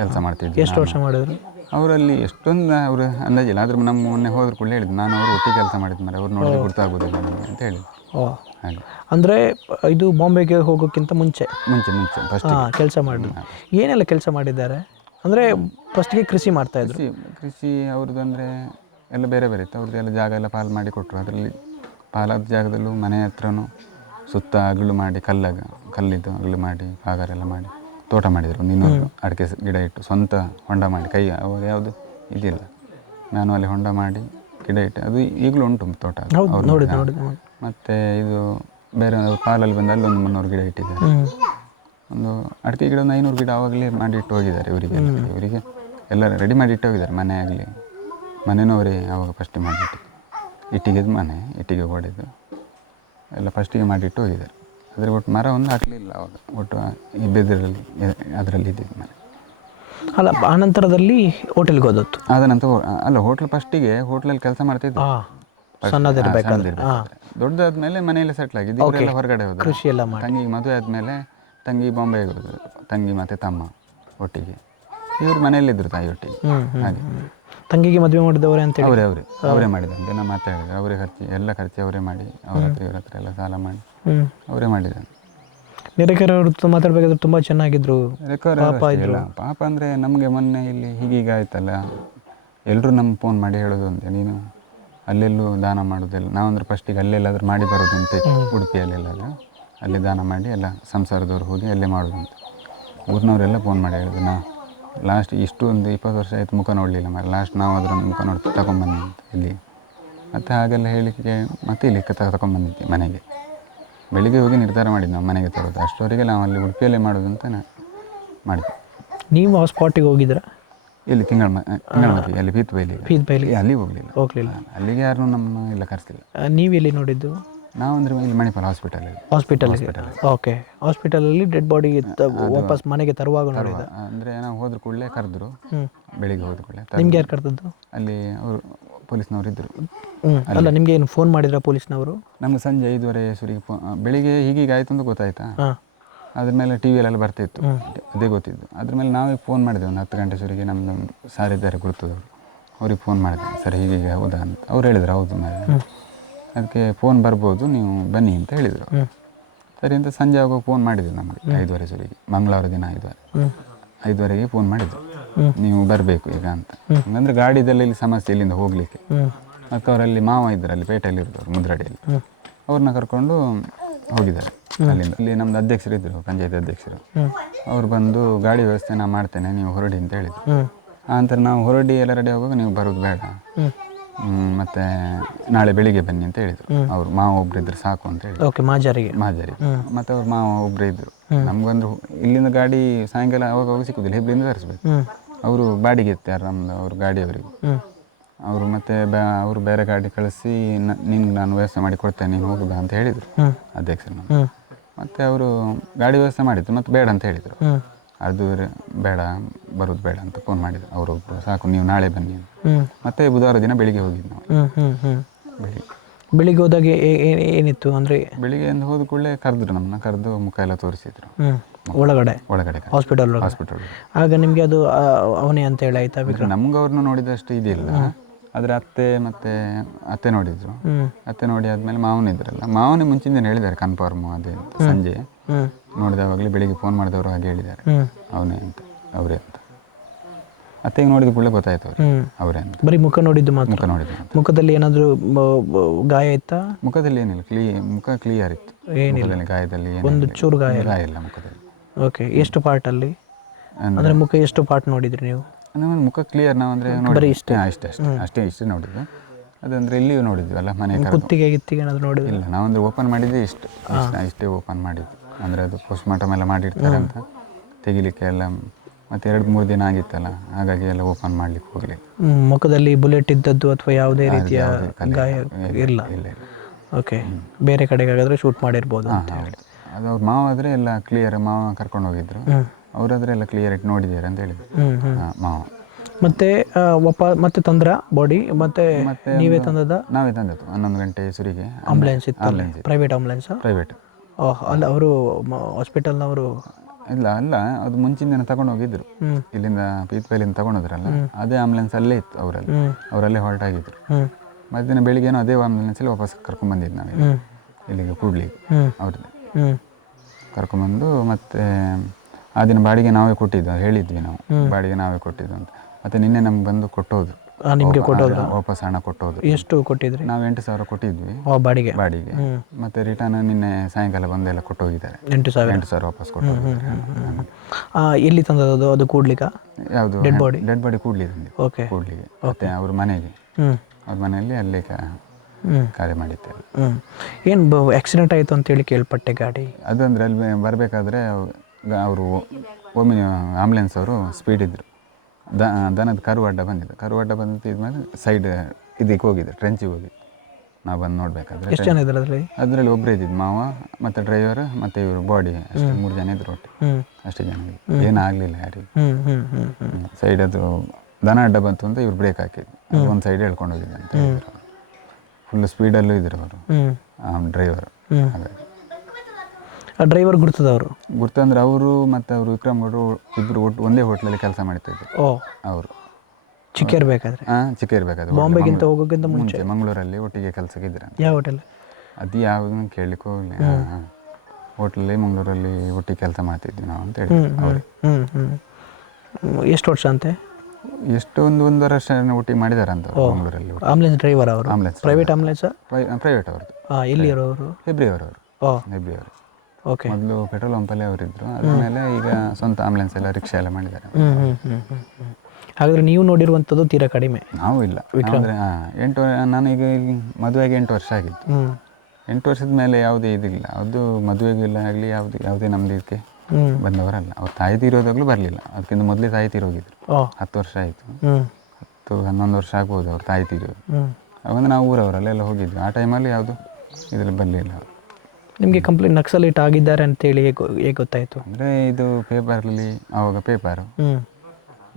ಕೆಲಸ ಮಾಡ್ತಿದ್ವಿ. ಎಷ್ಟು ವರ್ಷ ಮಾಡಿದ್ರು? ಅವರಲ್ಲಿ ಎಷ್ಟೊಂದು ಅವರು ಅಂದಾಜಿಲ್ಲ, ಆದರೂ ನಮ್ಮ ಮೊನ್ನೆ ಹೋದ್ರು ಕೂಡ ಹೇಳಿದ್ರು, ನಾನು ಅವರು ಒಟ್ಟಿಗೆ ಕೆಲಸ ಮಾಡಿದ್ದು ಮರೆ, ಅವ್ರು ನೋಡಿದ್ರೆ ಗೊತ್ತಾಗೋದಿಲ್ಲ ನನಗೆ ಅಂತ ಹೇಳಿದ್ರು. ಹಾಗೆ ಅಂದರೆ ಇದು ಬಾಂಬೆಗೆ ಹೋಗೋಕ್ಕಿಂತ ಮುಂಚೆ ಫಸ್ಟ್ ಕೆಲಸ ಮಾಡಿದ್ರು. ಏನೆಲ್ಲ ಕೆಲಸ ಮಾಡಿದ್ದಾರೆ ಅಂದರೆ ಫಸ್ಟಿಗೆ ಕೃಷಿ ಮಾಡ್ತಾಯಿದ್ರು? ಕೃಷಿ ಅವ್ರದ್ದು ಅಂದರೆ ಎಲ್ಲ ಬೇರೆ ಬೇರೆ ಇತ್ತು. ಅವ್ರದ್ದು ಎಲ್ಲ ಜಾಗ ಎಲ್ಲ ಪಾಲು ಮಾಡಿ ಕೊಟ್ಟರು. ಅದರಲ್ಲಿ ಪಾಲಾದ ಜಾಗದಲ್ಲೂ ಮನೆ ಹತ್ರನೂ ಸುತ್ತ ಅಗಲು ಮಾಡಿ ಕಲ್ಲಿದ್ದು ಅಗಲು ಮಾಡಿ ಪಾಗಾರೆಲ್ಲ ಮಾಡಿ ತೋಟ ಮಾಡಿದರು. ಒಂದು 200 ಅಡಿಕೆ ಗಿಡ ಇಟ್ಟು ಸ್ವಂತ ಹೊಂಡ ಮಾಡಿ ಅವಾಗ ಯಾವುದು ಇದಿಲ್ಲ, ಮ್ಯಾನುವಲ್ಲಿ ಹೊಂಡ ಮಾಡಿ ಗಿಡ ಇಟ್ಟು ಅದು ಈಗಲೂ ಉಂಟು ತೋಟ. ಮತ್ತು ಇದು ಬೇರೆ ಪಾಲಲ್ಲಿ ಬಂದು ಅಲ್ಲಿ ಒಂದು 300 ಗಿಡ ಇಟ್ಟಿದ್ದಾರೆ. ಒಂದು ಅಡಿಕೆ ಗಿಡ ಒಂದು 500 ಗಿಡ ಆವಾಗಲೇ ಮಾಡಿ ಇಟ್ಟು ಹೋಗಿದ್ದಾರೆ. ಇವರಿಗೆ ಎಲ್ಲ ರೆಡಿ ಮಾಡಿ ಇಟ್ಟು ಹೋಗಿದ್ದಾರೆ. ಮನೆ ಆಗಲಿ ಮನೆನೂ ಅವರೇ ಆವಾಗ ಫಸ್ಟ್ ಮಾಡಿಬಿಟ್ಟು ಇಟ್ಟಿಗೆದು ಮನೆ, ಇಟ್ಟಿಗೆ ಗೋಡೆದು ಎಲ್ಲ ಫಸ್ಟಿಗೆ ಮಾಡಿಟ್ಟು ಹೋಗಿದ್ದಾರೆ. ಅದ್ರ ಒಟ್ಟು ಮರ ಒಂದು ಹಾಕಲಿಲ್ಲ ಅವಾಗ, ಒಟ್ಟು ಈ ಬೆದರಲ್ಲಿ ಅದರಲ್ಲಿ ಇದ್ದಿದ್ದು ಮನೆ. ಅಲ್ಲ, ಆನಂತರದಲ್ಲಿ ಹೋಟೆಲ್ಗೆ ಹೋದತ್ತು? ಆದ ನಂತರ ಅಲ್ಲ, ಹೋಟ್ಲಲ್ಲಿ ಕೆಲಸ ಮಾಡ್ತಿದ್ದು. ದೊಡ್ಡದಾದ್ಮೇಲೆ ಮನೆಯಲ್ಲೇ ಸೆಟ್ಲ್ ಆಗಿದ್ದು. ಇವರೆಲ್ಲ ಹೊರಗಡೆ ಹೋದ್ರು. ಕೃಷಿ ಎಲ್ಲ ಮಾಡಿ ತಂಗಿಗೆ ಮದುವೆ ಆದಮೇಲೆ ತಂಗಿ ಬಾಂಬೆಗೆ ಹೋದ್ರು. ತಂಗಿ ಮತ್ತು ತಮ್ಮ ಒಟ್ಟಿಗೆ, ಇವರು ಮನೆಯಲ್ಲಿದ್ದರು ತಾಯಿ ಒಟ್ಟಿಗೆ. ಹಾಗೆ ತಂಗಿಗೆ ಮದುವೆ ಮಾಡಿದವರೇ ಅಂತ ಅವರೇ ಮಾಡಿದಂತೆ. ನಮ್ಮ ಅತ್ತೆ ಹೇಳಿದ್ರು, ಅವರೇ ಎಲ್ಲ ಖರ್ಚು ಅವರೇ ಮಾಡಿ, ಅವ್ರ ಹತ್ರ ಎಲ್ಲ ಸಾಲ ಮಾಡಿ ಅವರೇ ಮಾಡಿದ್ದಾರೆ. ನಿರೇಕರ್ ಅವ್ರ ಮಾತಾಡ್ಬೇಕಾದ್ರೆ ತುಂಬ ಚೆನ್ನಾಗಿದ್ರು. ಪಾಪ ಅಂದರೆ ನಮಗೆ ಮೊನ್ನೆ ಇಲ್ಲಿ ಹೀಗೀಗ ಆಯ್ತಲ್ಲ, ಎಲ್ಲರೂ ನಮ್ಗೆ ಫೋನ್ ಮಾಡಿ ಹೇಳೋದು ಅಂತೆ, ನೀನು ಅಲ್ಲೆಲ್ಲೂ ದಾನ ಮಾಡೋದಿಲ್ಲ. ನಾವಂದ್ರೆ ಫಸ್ಟಿಗೆ ಅಲ್ಲೆಲ್ಲಾದ್ರೂ ಮಾಡಿ ಬರೋದು ಅಂತ, ಉಡುಪಿಯಲ್ಲೆಲ್ಲಾದ್ರೂ ಅಲ್ಲಿ ದಾನ ಮಾಡಿ ಎಲ್ಲ ಸಂಸಾರದವ್ರು ಹೋಗಿ ಅಲ್ಲೇ ಮಾಡೋದು ಅಂತ. ಊರಿನವರೆಲ್ಲ ಫೋನ್ ಮಾಡಿ ಹೇಳಿದ್ರು. ಲಾಸ್ಟ್ ಇಷ್ಟು ಒಂದು 20 ವರ್ಷ ಆಯಿತು ಮುಖ ನೋಡಲಿಲ್ಲ ಮರೆ. ಲಾಸ್ಟ್ ನಾವು ಅದರೊಂದು ಮುಖ ನೋಡಿ ತಗೊಂಬಂದು ಇಲ್ಲಿ ಮತ್ತು ಹಾಗೆಲ್ಲ ಹೇಳಿಕೆ ಮತ್ತೆ ಇಲ್ಲಿ ತಗೊಂಬಂದಿದ್ದೆ ಮನೆಗೆ. ಬೆಳಿಗ್ಗೆ ಹೋಗಿ ನಿರ್ಧಾರ ಮಾಡಿದ್ದು ನಾವು ಮನೆಗೆ ತರೋದು. ಅಷ್ಟವರೆಗೆ ನಾವು ಅಲ್ಲಿ ಉಡುಪಿಯಲ್ಲೇ ಮಾಡೋದು ಅಂತ ಮಾಡಿದ್ವಿ. ನೀವು ಆ ಸ್ಪಾಟಿಗೆ ಹೋಗಿದ್ರಾ? ಇಲ್ಲಿ ತಿಂಗಳ ಮದುವೆ ಅಲ್ಲಿ ಫೀತ್ ಬೈಲಿ ಅಲ್ಲಿ ಹೋಗಲಿಲ್ಲ. ಅಲ್ಲಿಗೆ ಯಾರು ನಮ್ಮ ಇಲ್ಲ ಕರೆಸಿಲ್ಲ. ನೀವು ಎಲ್ಲಿ ನೋಡಿದ್ದು? ನಾವು ಅಂದರೆ ಇಲ್ಲಿ ಮಣಿಪಾಲ ಹಾಸ್ಪಿಟಲ್. ಓಕೆ. ಹಾಸ್ಪಿಟಲಲ್ಲಿ ಡೆಡ್ ಬಾಡಿ ವಾಪಸ್ ಮನೆಗೆ ತರುವಾಗ ನೋಡಿದ? ಅಂದರೆ ನಾವು ಹೋದ್ರ ಕೂಡಲೇ ಕರೆದ್ರು. ಬೆಳಿಗ್ಗೆ ಹೋದ ಕೂಡಲೇ. ನಿಮ್ಗೆ ಯಾರು ಕರೆದದ್ದು? ಅಲ್ಲಿ ಅವರು ಪೊಲೀಸ್ನವರು ಇದ್ದರು. ಅಲ್ಲ, ನಿಮಗೆ ಏನು ಫೋನ್ ಮಾಡಿದ್ರ ಪೊಲೀಸ್ನವರು? ನಮ್ಗೆ ಸಂಜೆ 5:30 ಸುರಿಗೆ ಬೆಳಿಗ್ಗೆ ಹೀಗೀಗ ಆಯಿತು ಅಂತ ಗೊತ್ತಾಯ್ತಾ. ಅದ್ರ ಮೇಲೆ ಟಿ ವಿಯಲ್ಲೆಲ್ಲ ಬರ್ತಿತ್ತು, ಅದೇ ಗೊತ್ತಿದ್ದು. ಅದ್ರ ಮೇಲೆ ನಾವೇ ಫೋನ್ ಮಾಡಿದೆವು. ಒಂದು 10 ಗಂಟೆ ಸುರಿಗೆ ನಮ್ಮದು ಸಾರ್ ಇದ್ದಾರೆ ಗುರುತದವರು, ಅವ್ರಿಗೆ ಫೋನ್ ಮಾಡಿದೆ. ಸರ್ ಹೀಗೀಗ ಹೌದಾ ಅಂತ ಅವ್ರು ಹೇಳಿದ್ರು. ಹೌದು ಮೇಲೆ ಅದಕ್ಕೆ ಫೋನ್ ಬರ್ಬೋದು, ನೀವು ಬನ್ನಿ ಅಂತ ಹೇಳಿದರು. ಸರಿ ಅಂತ ಸಂಜೆ ಆಗುವಾಗ ಫೋನ್ ಮಾಡಿದ್ರು ನಮಗೆ 5:30 ಸುರಿಗೆ, ಮಂಗಳವಾರ ದಿನ 5:30ಗೆ ಫೋನ್ ಮಾಡಿದ್ರು, ನೀವು ಬರಬೇಕು ಈಗ ಅಂತ. ಅಂದರೆ ಗಾಡಿದೆಲ್ಲ ಇಲ್ಲಿ ಸಮಸ್ಯೆ ಇಲ್ಲಿಂದ ಹೋಗಲಿಕ್ಕೆ. ಮತ್ತು ಅವರಲ್ಲಿ ಮಾವ ಇದ್ದರು, ಅಲ್ಲಿ ಪೇಟೆಯಲ್ಲಿ ಇರ್ತಾರೆ ಮುದ್ರಡಿಯಲ್ಲಿ, ಅವ್ರನ್ನ ಕರ್ಕೊಂಡು ಹೋಗಿದ್ದಾರೆ ಅಲ್ಲಿಂದ. ಇಲ್ಲಿ ನಮ್ಮದು ಅಧ್ಯಕ್ಷರು ಇದ್ದರು, ಪಂಚಾಯತ್ ಅಧ್ಯಕ್ಷರು. ಅವ್ರು ಬಂದು ಗಾಡಿ ವ್ಯವಸ್ಥೆ ನಾನು ಮಾಡ್ತೇನೆ, ನೀವು ಹೊರಡಿ ಅಂತ ಹೇಳಿದರು. ಆನಂತರ ನಾವು ಹೊರಡಿ ಎಲ್ಲ ರೆಡಿ ಆಗುವಾಗ ನೀವು ಬರೋದು ಬೇಡ, ಮತ್ತು ನಾಳೆ ಬೆಳಿಗ್ಗೆ ಬನ್ನಿ ಅಂತ ಹೇಳಿದರು. ಅವರು ಮಾವ ಒಬ್ರು ಇದ್ರು ಸಾಕು ಅಂತ ಹೇಳಿ. ಮಾಜಾರಿ ಮತ್ತು ಅವ್ರು ಮಾವ ಒಬ್ಬರೇ ಇದ್ದರು. ನಮ್ಗೊಂದು ಇಲ್ಲಿಂದ ಗಾಡಿ ಸಾಯಂಕಾಲ ಅವಾಗ ಸಿಕ್ಕುದಿಲ್ಲ, ಹೆಬ್ಳಿಂದ ತರಿಸ್ಬೇಕು. ಅವರು ಬಾಡಿಗೆ ಇರ್ತಾರೆ ನಮ್ಮದು, ಅವ್ರ ಗಾಡಿಯವರಿಗೆ. ಅವರು ಮತ್ತೆ ಅವರು ಬೇರೆ ಗಾಡಿ ಕಳಿಸಿ ನಿನ್ಗೆ ನಾನು ವ್ಯವಸ್ಥೆ ಮಾಡಿ ಕೊಡ್ತೇನೆ, ನೀನು ಹೋಗುದಾ ಅಂತ ಹೇಳಿದರು ಅಧ್ಯಕ್ಷರು. ಮತ್ತು ಅವರು ಗಾಡಿ ವ್ಯವಸ್ಥೆ ಮಾಡಿದ್ರು, ಮತ್ತು ಬೇಡ ಅಂತ ಹೇಳಿದರು. ಅದು ಬೇಡ, ಬರೋದು ಬೇಡ ಅಂತ ಫೋನ್ ಮಾಡಿದ್ರು ಅವರೊಬ್ಬರು. ಸಾಕು ನೀವು ನಾಳೆ ಬನ್ನಿ ಅಂತ. ಮತ್ತೆ ಬುಧವಾರ ದಿನ ಬೆಳಿಗ್ಗೆ ಹೋಗಿದ್ದು ನಾವು. ಬೆಳಿಗ್ಗೆ ಹೋದಾಗ ಏನಿತ್ತು ಅಂದರೆ? ಬೆಳಿಗ್ಗೆ ಹೋದ ಕೂಡಲೇ ಕರೆದ್ರು, ನಮ್ಮನ್ನ ಕರೆದು ಮುಖ ಎಲ್ಲ ತೋರಿಸಿದ್ರು ಒಳಗಡೆ ಹಾಸ್ಪಿಟಲ್. ಆಗ ನಿಮಗೆ ಅದು ಅವನೇ ಅಂತ ಹೇಳಿ ಆಯ್ತಾ? ನಮ್ಗೆ ಅವ್ರನ್ನ ನೋಡಿದಷ್ಟು ಇದಿಲ್ಲ, ಆದರೆ ಅತ್ತೆ ನೋಡಿದ್ರು. ಅತ್ತೆ ನೋಡಿ ಆದ್ಮೇಲೆ ಮಾವನಿದ್ರಲ್ಲ, ಮಾವನೇ ಮುಂಚಿನ ದಿನ ಹೇಳಿದ್ದಾರೆ ಕನ್ಫರ್ಮ್ ಅದೇ ಅಂತ. ಸಂಜೆ ನೋಡಿದವಾಗಲೇ ಬೆಳಿಗ್ಗೆ ಫೋನ್ ಮಾಡಿದವರು ಹಾಗೆ ಹೇಳಿದ್ದಾರೆ, ಅವನೇ ಅಂತ, ಅವರೇ ಅಂತ. ಅತ್ತೆಗೆ ನೋಡಿದ ಕೂಡಲೇ ಗೊತ್ತಾಯ್ತು ಅವರೇ ಅಂತ. ಬರೀ ಮುಖ ನೋಡಿದ್ದು ಮಾತ್ರ? ಮುಖ ನೋಡಿದ್ದು. ಮುಖದಲ್ಲಿ ಏನಾದರೂ ಗಾಯ ಇತ್ತಾ? ಮುಖದಲ್ಲಿ ಏನಿಲ್ಲ, ಮುಖ ಕ್ಲಿಯರ್ ಇತ್ತು. ಏನಿಲ್ಲ ಗಾಯದಲ್ಲಿ ಒಂದು ಚೂರು ಗಾಯ ಇಲ್ಲ ಮುಖದಲ್ಲಿ. ಓಕೆ. ಎಷ್ಟು ಪಾರ್ಟಲ್ಲಿ ಅಂದರೆ ಮುಖ ಎಷ್ಟು ಪಾರ್ಟ್ ನೋಡಿದ್ರಿ ನೀವು? ನಮ್ಮಲ್ಲಿ ಮುಖ ಕ್ಲಿಯರ್ ನಾವು ಅಂದರೆ ನೋಡಿ ಇಷ್ಟೇ ನೋಡಿದ್ದು. ಅದಂದರೆ ಇಲ್ಲಿಯೂ ನೋಡಿದ್ವಿ ಅಲ್ಲ, ಮನೆ ಕುತ್ತಿಗೆ ಏನಾದರೂ ನೋಡಿದ್ವಿ? ಇಲ್ಲ, ನಾವಂದರೆ ಓಪನ್ ಮಾಡಿದ್ದೆ ಇಷ್ಟೇ ಓಪನ್ ಮಾಡಿದ್ದು. ಅಂದರೆ ಅದು ಪೋಸ್ಟ್ಮಾರ್ಟಮ್ ಎಲ್ಲ ಮಾಡಿರ್ತಾರೆ ಅಂತ ತೆಗಿಲಿಕ್ಕೆ ಎಲ್ಲ, ಮತ್ತು 2-3 ದಿನ ಆಗಿತ್ತಲ್ಲ, ಹಾಗಾಗಿ ಎಲ್ಲ ಓಪನ್ ಮಾಡಲಿಕ್ಕೆ ಹೋಗಲಿಲ್ಲ. ಮುಖದಲ್ಲಿ ಬುಲೆಟ್ ಇದ್ದದ್ದು ಅಥವಾ ಯಾವುದೇ ರೀತಿಯ ಗಾಯ ಇಲ್ಲ? ಓಕೆ. ಬೇರೆ ಕಡೆಗೆ ಹಾಗಾದರೆ ಶೂಟ್ ಮಾಡಿರ್ಬೋದು ಅಂತ ಹೇಳಿ. ಅದು ಅವ್ರ ಮಾವ ಆದರೆ ಎಲ್ಲ ಕ್ಲಿಯರ್, ಮಾವ ಕರ್ಕೊಂಡು ಹೋಗಿದ್ರು. ಅವರಾದ್ರೆ ಎಲ್ಲ ಕ್ಲಿಯರ್ ಆಗಿ ನೋಡಿದ್ದಾರೆ ಅಂತ ಹೇಳಿದ್ರು ಮಾವ. ಮತ್ತೆ ತಂದ್ರ ಬಾಡಿ? ಮತ್ತೆ ನೀವೇ ತಂದದ? ನಾವೇ ತಂದದ್ದು 11 ಗಂಟೆ ಸುರಿಗೆ. ಆಂಬುಲೆನ್ಸ್ ಇತ್ತು? Private ambulance? ಪ್ರೈವೇಟ್. ಓಹ್ ಅಲ್ಲ ಅವರು ಹಾಸ್ಪಿಟಲ್ನವರು. ಇಲ್ಲ ಅಲ್ಲ, ಅದು ಮುಂಚಿನ ದಿನ ತಗೊಂಡು ಹೋಗಿದ್ರು ಇಲ್ಲಿಂದ ಪೀತ್ಪೇಲಿಂದ ತಗೊಂಡೋದ್ರಲ್ಲ, ಅದೇ ಆಂಬುಲೆನ್ಸ್ ಅಲ್ಲೇ ಇತ್ತು ಅವರಲ್ಲಿ, ಅವರಲ್ಲೇ ಹೊರಟ್ ಆಗಿದ್ರು. ಮಧ್ಯಾಹ್ನ ಬೆಳಿಗ್ಗೆನೂ ಅದೇ ಆಂಬುಲೆನ್ಸಲ್ಲಿ ವಾಪಸ್ ಕರ್ಕೊಂಡ್ಬಂದಿದ್ದು ನಾವು ಇಲ್ಲಿಗೆ ಕೂಡ್ಲಿಗೆ. ಅವ್ರದ್ದು ಕರ್ಕೊಂಬಂದು ಮತ್ತೆ ಆ ದಿನ ಬಾಡಿಗೆ ನಾವೇ ಕೊಟ್ಟಿದ್ದು, ಹೇಳಿದ್ವಿ ನಾವು ಬಾಡಿಗೆ ನಾವೇ ಕೊಟ್ಟಿದ್ದು ಅಂತ. ಮತ್ತು ನಿನ್ನೆ ನಮ್ಗೆ ಬಂದು ಕೊಟ್ಟೋದ್ರು, ನಿಮಗೆ ಕೊಟ್ಟೋದು ವಾಪಸ್ ಹಣ ಕೊಟ್ಟೋದ್ರು. ಎಷ್ಟು ಕೊಟ್ಟಿದ್ರಿ? ನಾವು 8,000 ಕೊಟ್ಟಿದ್ವಿ ಬಾಡಿಗೆ. ಮತ್ತು ರಿಟರ್ನ್ ನಿನ್ನೆ ಸಾಯಂಕಾಲ ಬಂದೆಲ್ಲ ಕೊಟ್ಟೋಗಿದ್ದಾರೆ. 8,000 ವಾಪಸ್ ಕೊಟ್ಟೋಗಿದ್ದಾರೆ. ಎಲ್ಲಿ ತಂದದ್ದು ಅದು ಕೂಡ್ಲಿಕ್ಕ? ಯಾವುದು ಡೆಡ್ ಬಾಡಿ ಕೂಡ್ಲಿಗೆ ತಂದಿದ್ದು. ಓಕೆ. ಕೂಡ್ಲಿಗೆ ಮತ್ತು ಅವ್ರ ಮನೆಗೆ, ಅವ್ರ ಮನೆಯಲ್ಲಿ ಅಲ್ಲೇ ಕಾರ್ಯ ಮಾಡಿದ್ದೇವೆ. ಏನು ಆಕ್ಸಿಡೆಂಟ್ ಆಯಿತು ಅಂತೇಳಿ ಕೇಳ್ಪಟ್ಟೆ ಗಾಡಿ. ಅದು ಅಂದರೆ ಅಲ್ಲಿ ಬರಬೇಕಾದ್ರೆ ಅವರು ಒಮ್ಮೆ ಆಂಬುಲೆನ್ಸ್ ಅವರು ಸ್ಪೀಡ್ ಇದ್ದರು, ದನದ ಕರು ಅಡ್ಡ ಬಂದಿದ್ದು. ಕರು ಅಡ್ಡ ಬಂದಿದ್ಮೇಲೆ ಸೈಡ್ ಇದಕ್ಕೆ ಹೋಗಿದೆ, ಟ್ರೆಂಚಿಗೆ ಹೋಗಿದ್ದು. ನಾವು ಬಂದು ನೋಡಬೇಕಾದ್ರೆ ಎಷ್ಟು ಜನ ಇದ್ರು ಅದರಲ್ಲಿ ಒಬ್ಬರೇ ಇದ್ದಿದ್ದು, ಮಾವ ಮತ್ತು ಡ್ರೈವರ್ ಮತ್ತು ಇವರು ಬಾಡಿ, ಅಷ್ಟು 3 ಜನ ಇದ್ರು ಒಟ್ಟು. ಅಷ್ಟೇ ಜನ ಇದ್ರು, ಏನಾಗಲಿಲ್ಲ ಯಾರಿಗೆ. ಸೈಡ್ ಅದು ದನ ಅಡ್ಡ ಬಂತು ಅಂತ ಇವ್ರು ಬ್ರೇಕ್ ಹಾಕಿದ್ರು, ಅದು ಒಂದು ಸೈಡ್ ಹೇಳ್ಕೊಂಡು ಹೋಗಿದ್ದೆ ಅಂತ ಹೇಳಿದ್ರು. ಫುಲ್ ಸ್ಪೀಡಲ್ಲೂ ಇದ್ರು ಅವರು ಡ್ರೈವರು. ಹಾಗಾಗಿ ಡ್ರೈವರ್ ಗುರ್ತದವರು ಗುರ್ತಂದ್ರೆ ಅವರು ಮತ್ತು ಅವರು ವಿಕ್ರಮ್ ಗೌಡರು ಇಬ್ಬರು ಒಟ್ಟು ಒಂದೇ ಹೋಟ್ಲಲ್ಲಿ ಕೆಲಸ ಮಾಡ್ತಾಯಿದ್ರು. ಅವರು ಚಿಕ್ಕೇರ್ಬೇಕಾದ್ರೆ ಚಿಕ್ಕೇರ್ಬೇಕಾದ್ರೆ ಬಾಂಬೆಗಿಂತ ಹೋಗೋಕ್ಕಿಂತ ಮುಂಚೆ ಮಂಗಳೂರಲ್ಲಿ ಒಟ್ಟಿಗೆ ಕೆಲಸಕ್ಕೆ ಇದ್ರು. ಯಾವ ಹೋಟೆಲ್? ಅದು ಯಾವುದನ್ನು ಕೇಳಲಿಕ್ಕೆ ಹೋಗಲಿ. ಹೋಟ್ಲಲ್ಲಿ ಮಂಗಳೂರಲ್ಲಿ ಒಟ್ಟಿಗೆ ಕೆಲಸ ಮಾಡ್ತಿದ್ವಿ ನಾವು ಅಂತ ಹೇಳಿದ್ರು ಅವರು. ಎಷ್ಟು ವರ್ಷ ಅಂತೆ? ಎಷ್ಟು ಒಂದು ವರ್ಷ ಒಟ್ಟಿಗೆ ಮಾಡಿದಾರಂತ ಮಂಗಳೂರಲ್ಲಿ. ಆಂಬುಲೆನ್ಸ್ ಡ್ರೈವರ್ ಅವರು? Private ambulance? ಪ್ರೈವೇಟ್ ಅವ್ರದ್ದು. ಎಲ್ಲಿಯವರು ಅವರು? ಹೆಬ್ರಿಯವರು. ಓಕೆ. ಮೊದಲು ಪೆಟ್ರೋಲ್ ಪಂಪಲ್ಲೇ ಅವರಿದ್ದರು, ಆದಮೇಲೆ ಈಗ ಸ್ವಂತ ಆಂಬುಲೆನ್ಸ್ ಎಲ್ಲ ರಿಕ್ಷಾ ಎಲ್ಲ ಮಾಡಿದ್ದಾರೆ. ಹಾಗಾದರೆ ನೀವು ನೋಡಿರುವಂಥದ್ದು ತೀರಾ ಕಡಿಮೆ? ನಾವು ಇಲ್ಲ, ಅಂದರೆ 8 ನಾನೀಗ ಮದುವೆಗೆ 8 ವರ್ಷ ಆಗಿತ್ತು. 8 ವರ್ಷದ ಮೇಲೆ ಯಾವುದೇ ಇದಿಲ್ಲ, ಅದು ಮದುವೆಗೂ ಇಲ್ಲ ಆಗಲಿ ಯಾವುದೇ ನಮ್ಮದು ಇದಕ್ಕೆ ಬಂದವರಲ್ಲ. ಅವ್ರು ತಾಯಿ ತೀರೋದಾಗಲೂ ಬರಲಿಲ್ಲ, ಅದಕ್ಕಿಂತ ಮೊದಲೇ ತಾಯಿ ತೀರೋಗಿದ್ರು. 10 ವರ್ಷ ಆಯಿತು, 10-11 ವರ್ಷ ಆಗ್ಬೋದು ಅವ್ರು ತಾಯಿ ತೀರೋದು. ಅವಾಗ ನಾವು ಊರವರಲ್ಲೆಲ್ಲ ಹೋಗಿದ್ವಿ. ಆ ಟೈಮಲ್ಲಿ ಯಾವುದು ಇದರಲ್ಲಿ ಬರಲಿಲ್ಲ. ನಿಮಗೆ ಕಂಪ್ಲೀಟ್ ನಕ್ಸಲೈಟ್ ಆಗಿದ್ದಾರೆ ಅಂತೇಳಿ ಹೇಗೆ ಗೊತ್ತಾಯಿತು? ಅಂದರೆ ಇದು ಪೇಪರಲ್ಲಿ, ಆವಾಗ ಪೇಪರು,